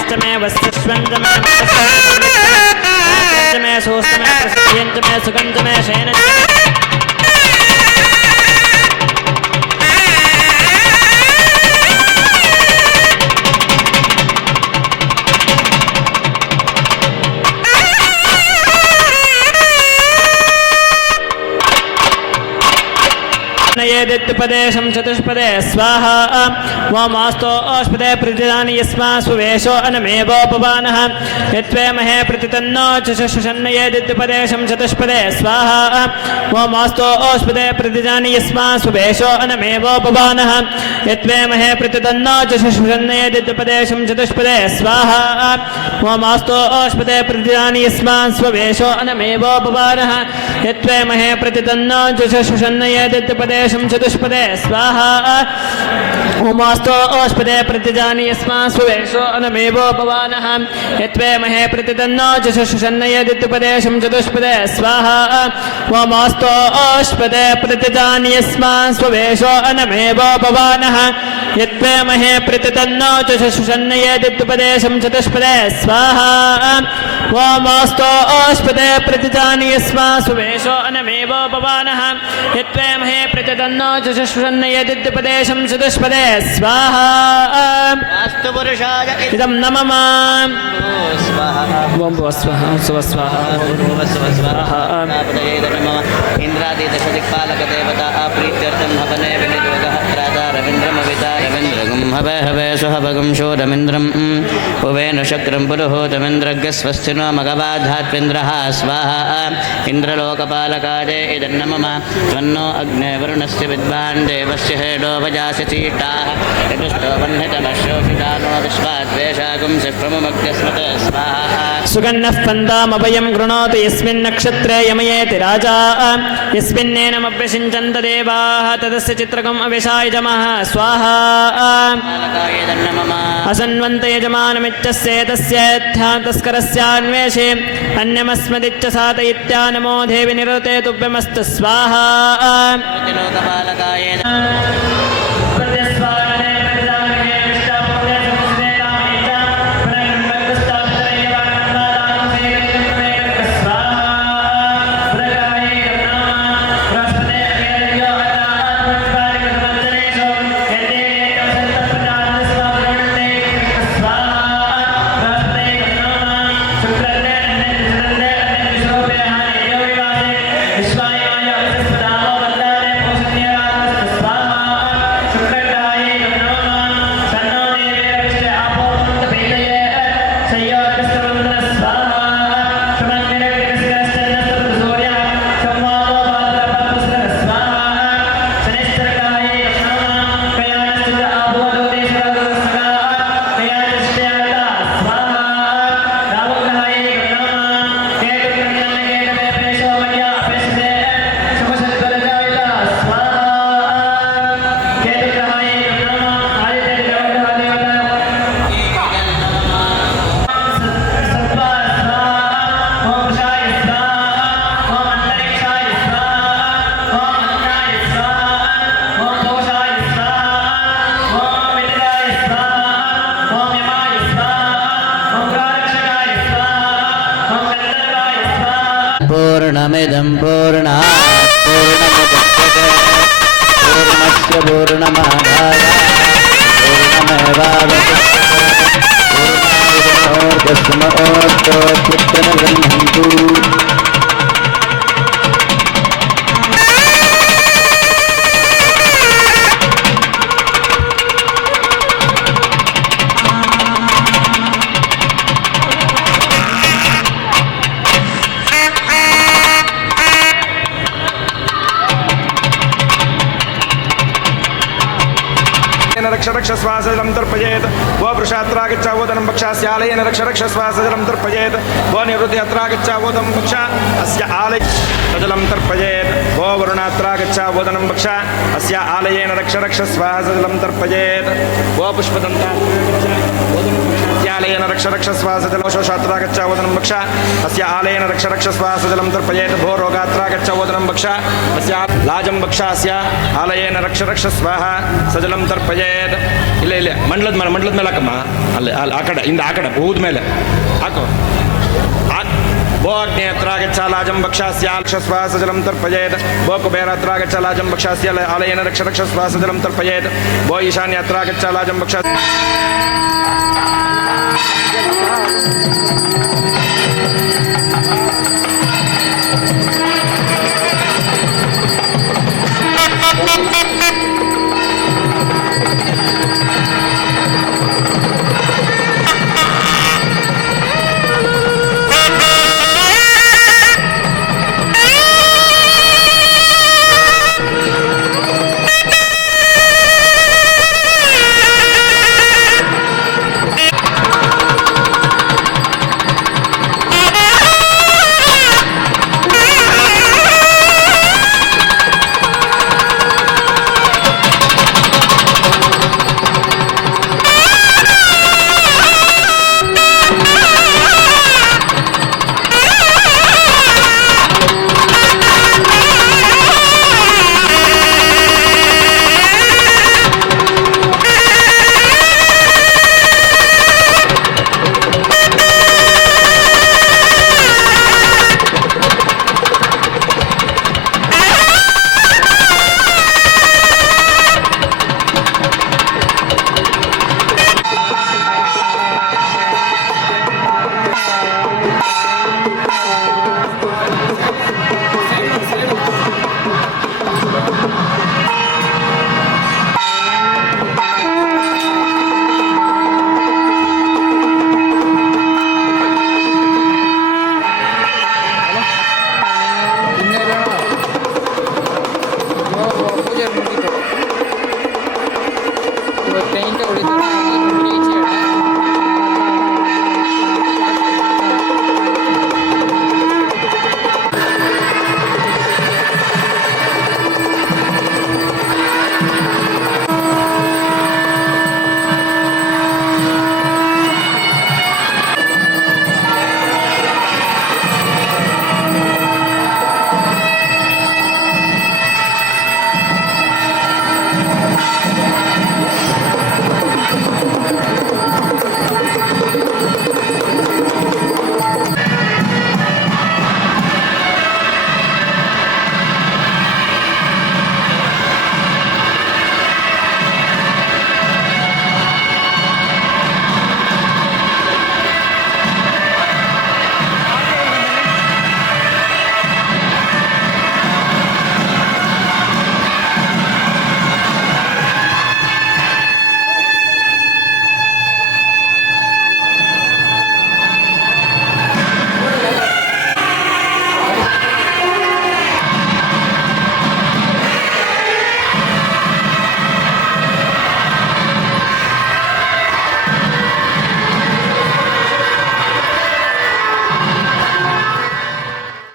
वस्तमे वस्तस्वन्दमे मे सोस्तमे प्रसयन्तमे सुगन्धमे शयनञ्च यदित्युपदेशं चतुष्पदे स्वाहा वामास्तो ओष्पदे प्रतिदानि यस्मा सुवेशो अनमेवोपवानः यत्वे महे प्रतितन्नो चषुषन्नयेदित्युपदेशं चतुष्पदे स्वाहा वामास्तो ओष्पदे प्रतिदानि यस्मा सुवेशो अनमेवोपवानः यत्वे महे प्रतितन्नो चषुषन्नयेदित्युपदेशं चतुष्पदे स्वाहा वामास्तो ओष्पदे प्रतिदानि यस्मा स्ववेशो अनमेवोपवानः यत्वे महे प्रतितन्नो चषुषन्नयेदित्युपदेशं चतुष्पदे स्वाहा ओमास्तो ओष्पदे प्रतिजानि यस्मात् सुवेशो अनमेवोपवानः यत्वे महे प्रतितन्नो चषुषन्नयेदित्युपदेशं चतुष्पदे स्वाहा ओमास्तो ओष्पदे प्रतिजानि यस्मात् सुवेशो अनमेवोपवानः यत्वे महे प्रतितन्नो चषुषन्नयेदित्युपदेशं चतुष्पदे स्वाहा ओमास्तो ओष्पदे प्रतिजानि यस्मात् सुवेशो अनमेवोपवानः यत्वे महे प्रतितन्नो चषुषन्नयेदित्युपदेशं चतुष्पदे स्वाहा अस्तु पुरुषाय इदं न मम स्वाहा ओम भुवः स्वः स्वः स्वाहा स्वाहा इंद्रादिदशदिक्पालकदेवता प्रीत्यर्थं हवने विनियोगः त्राता रवीन्द्रमविता रवीन्द्रगुं हवे हवे सुहवगुं शोरमिन्द्रं उवेनु शक्रं पुरुहूतमिन्द्रज्ञ स्वस्तिनो मघवाधात्विन्द्रः स्वाहा इन्द्रलोकपालकाय इदं न मम त्वन्नो अग्ने वरुणस्य विद्वान् देवस्य हेडो वजासि चीटाः यदुष्टो वह्नितमशोषितानो विश्वाद्वेषागुं सिप्रमुमग्यस्मते स्वाहा सुगन्नः पन्दामभयं गृणोति यस्मिन् नक्षत्रे यमयेति राजा यस्मिन्नेनमभ्यसिञ्चन्त देवाः तदस्य चित्रकम् अविशायजमः स्वाहा असन्वन्त यजमानमिच्छस्येतस्य तस्करस्यान्वेषे अन्यमस्मदिच्च सातयित्या नमो देवि निरते तुभ्यमस्तु स्वाहा पूर्णमिदं पूर्णात् पूर्णमुदच्यते पूर्णस्य पूर्णमादाय पूर्णमेवावशिष्यते पूर्णाविदोर्गस्मोर्तोच्चित्तनगृह्णन्तु रक्षरक्षस्वासजलं तर्पयेत् वो वृषात्रागच्छावोदनं पक्षास्यालयेन रक्षरक्षस्वासजलं तर्पयेत् वो निवृत्तियत्रागच्छावोदनं पक्ष अस्य आलयजलं तर्पयेत् वो वरुणात्रागच्छावोदनं पक्ष अस्य आलयेन रक्षरक्षस्वासजलं तर्पयेत् वो पुष्पदन्तालयेन आलयेन रक्ष सजलमोषोषात्रागच्छावदनं भक्ष अस्य आलयेन रक्ष सजलं तर्पयेत् भो रोगात्रागच्छावदनं भक्ष अस्य लाजं भक्ष अस्य आलयेन रक्ष स्वाहा सजलं तर्पयेत् ಇಲ್ಲ ಮಂಡಲದ ಮೇಲೆ ಹಾಕಮ್ಮ ಅಲ್ಲಿ ಆ ಕಡೆ ಹೂದ ಮೇಲೆ ಹಾಕು भो अग्नेत्रागच्छालाजं भक्षास्याक्षस्वासजलं तर्पयेत् भो कुबेरात्रागच्छालाजं भक्षास्य आलयेन रक्ष स्वासजलं तर्पयेत् भो ईशान्यात्रागच्छालाजं भक्षा